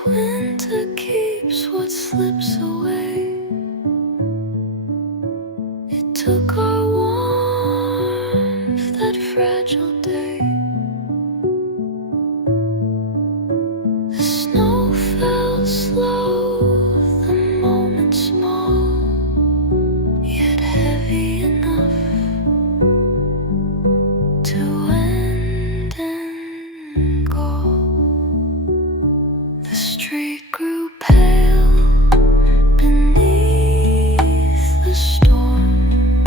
winter keeps what slips away. It took our warmth that fragile day. The snow fell slow, the moment small, yet heavy enough to end and go. The street grew pale beneath the storm,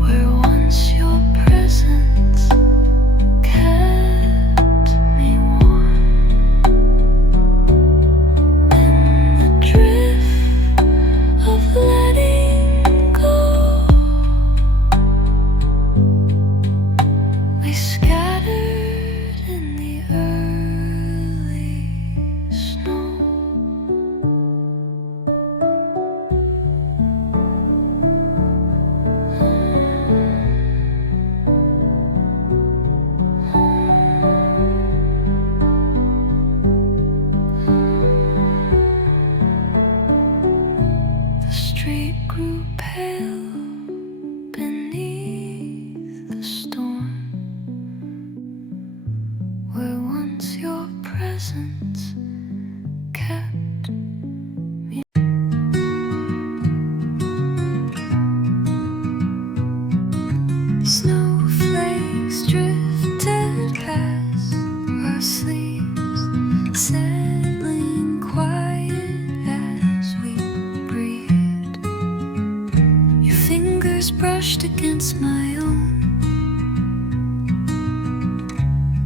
where once your presence kept me warm. In the drift of letting go, we scattered in the early snow. The street grew pale beneath the storm, where once your presence kept me. Snowflakes drifted past our sleeves, settling quiet as we breathed. Your fingers brushed against my own,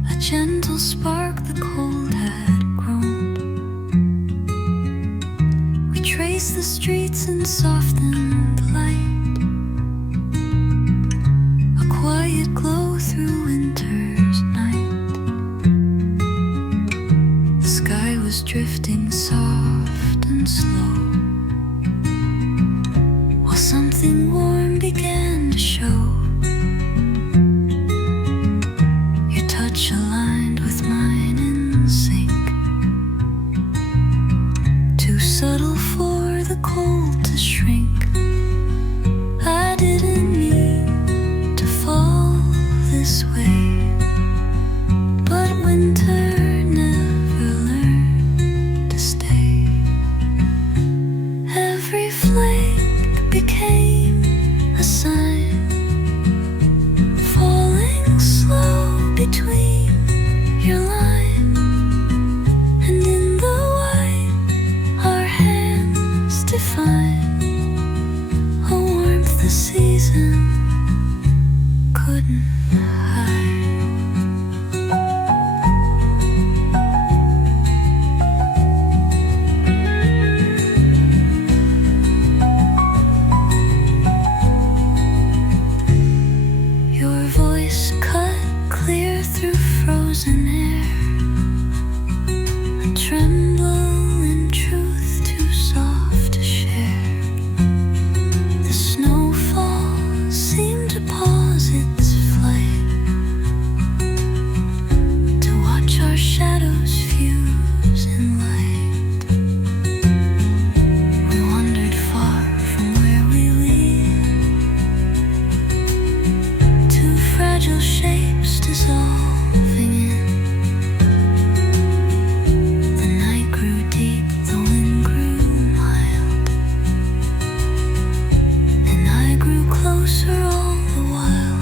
a gentle spark the cold had grown. We traced the streets in softened light, a quiet glow through winter's night. The sky was drifting soft and slow, while something warm began to show. Your touch aligned with mine in sync, too subtle for the cold to shrink. I didn't mean to fall this way, but winter never learned to stay. Every flake became a sign, falling slow between your line, and in the white our hands define a warmth the season couldn't hide. Your voice cut clear through frozen air, a tremble in truth too soft to share. The snowfall seemed to pause its flight, to watch our shadows fuse in light. We wandered far from where we lead, two fragile shapes dissolving in. The night grew deep, the wind grew mild, and I grew closer all the while.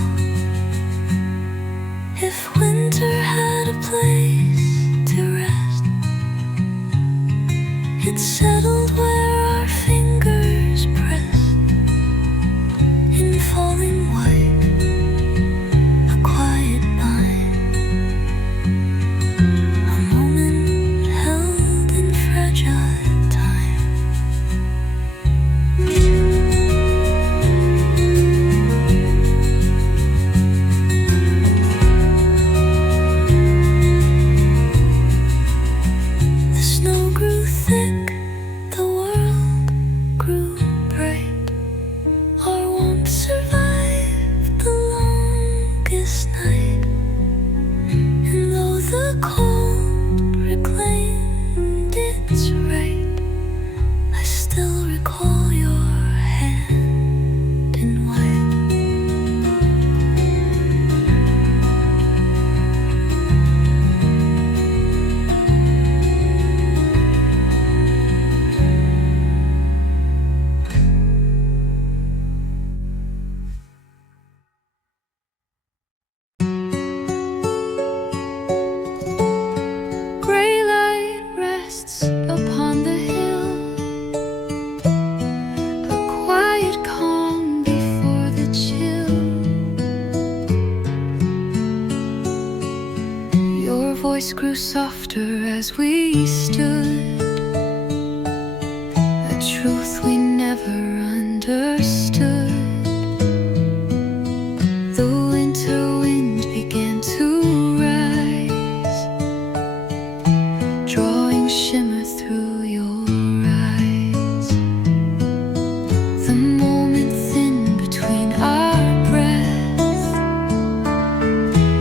If winter had a place to rest, it settled where our fingers pressed, in falling white, a quiet bind, a moment held in fragile time. The snow grew thick, the world grew softer as we stood, a truth we never understood. The winter wind began to rise, drawing shimmer through your eyes. The moment thin between our breath,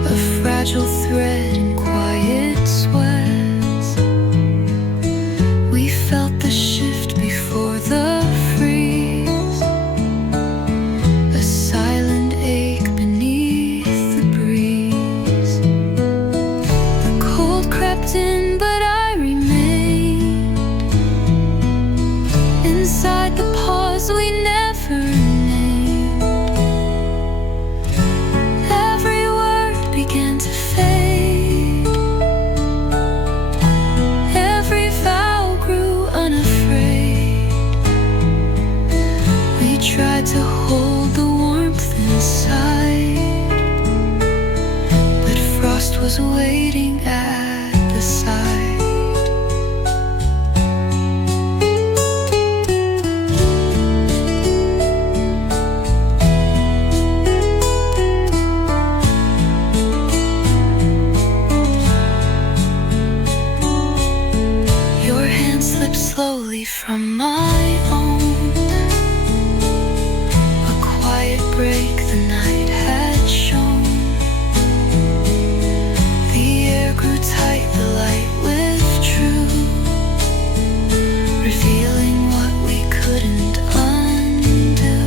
a fragile thread in quiet sweats. We felt the shift before the freeze, a silent ache beneath the breeze. The cold crept in, but I remained inside the pause we never named. Every word began to fade, every vow grew unafraid. We tried to hold the warmth inside, but frost was waiting at the side. Your hand slipped slowly from my own, a quiet break the night had shown. The air grew tight, the light withdrew, revealing what we couldn't undo.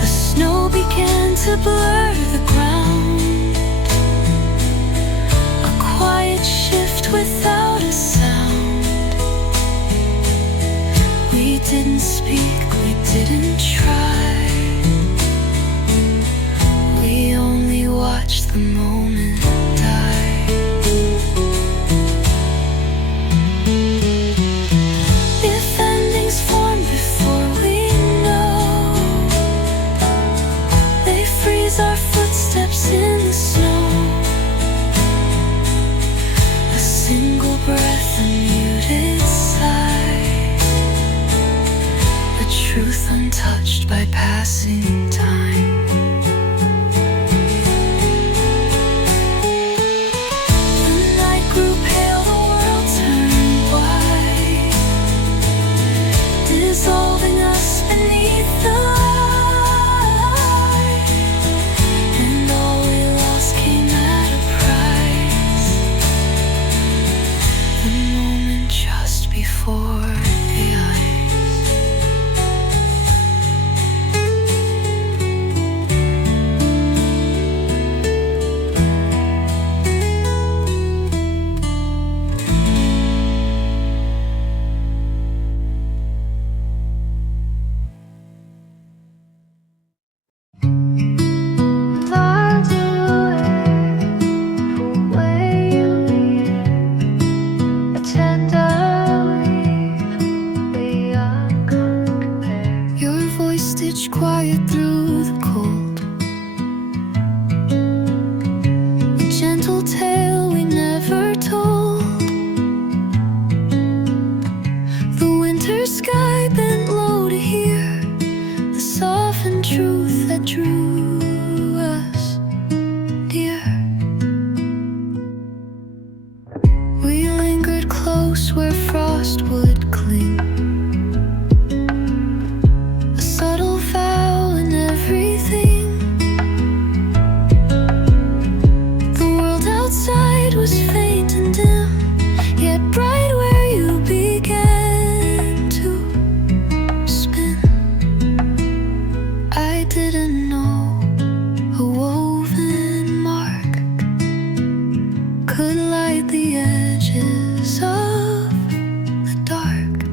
The snow began to blur the ground, a quiet shift without a sound. We didn't speak, we didn't try, we only watched the moment die. If endings form before we know, they freeze our footsteps in the snow. A single breath, a muted sigh, a truth untouched by passing time. The night grew pale, the world turned white, dissolving us beneath the light. And all we lost came at a price, the moment just before the ice. Your voice stitched quiet through the cold, a gentle tale we never told. The winter sky bent low to hear the softened truth that drew us near. We lingered close where frost would cling, a subtle vow in everything. The world outside was faint and dim, yet bright where you began to spin. I didn't know a woven mark could light the edges of the dark.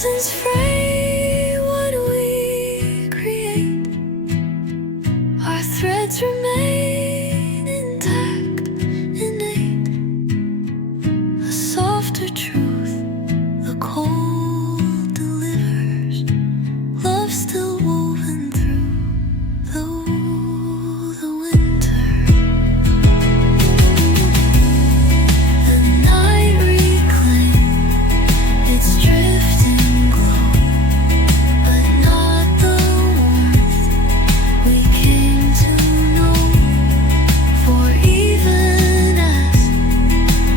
seasons fray what we create. Our threads remain intact, innate. A softer truth the cold delivers. Love still woven through the winter. The night reclaimed its drifting glow, but not the warmth we came to know. For even as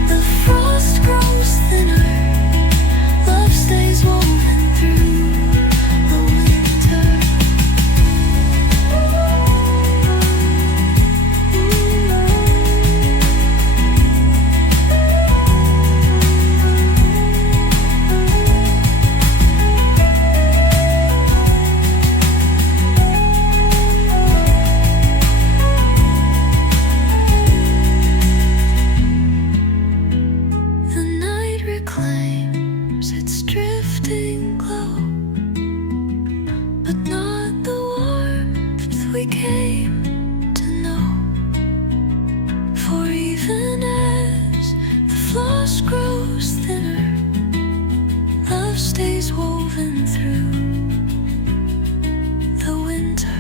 the frost grows thinner, love stays woven through the winter. The night reclaims its drifting glow, but not the warmth we came to know. For even as the frost grows thinner, love stays woven through the winter.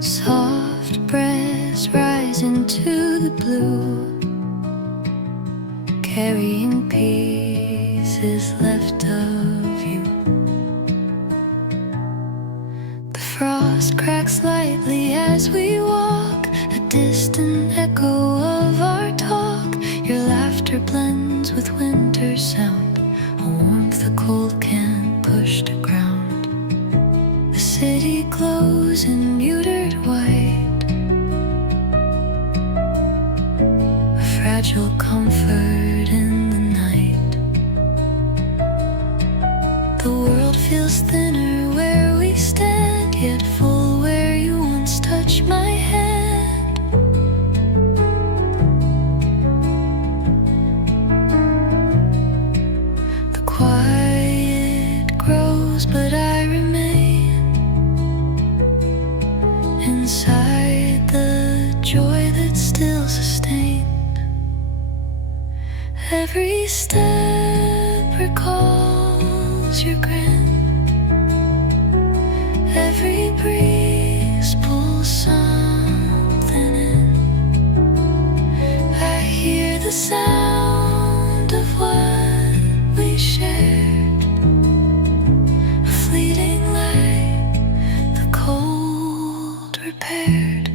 Soft breaths rise into the blue, carrying pieces left of you. The frost cracks lightly as we walk, a distant echo of our talk. Your laughter blends with winter sound, a warmth the cold can't push to ground. The city glows in muted white, a fragile comfort in the night. The world feels thinner where we stand, yet full where you once touched my hand. The quiet grows, but I remain inside the joy that's still sustained. Every step recalls your grin. Every breeze pulls something in. I hear the sound of what we shared, a fleeting light, the cold repaired.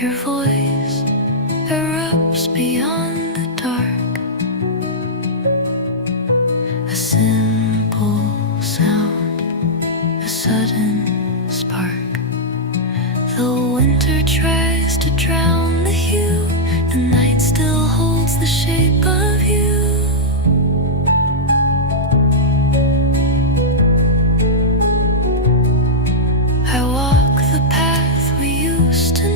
Your voice erupts beyond the dark, a simple sound, a sudden spark. The winter tries to drown the hue, the night still holds the shape of you. I walk the path we used to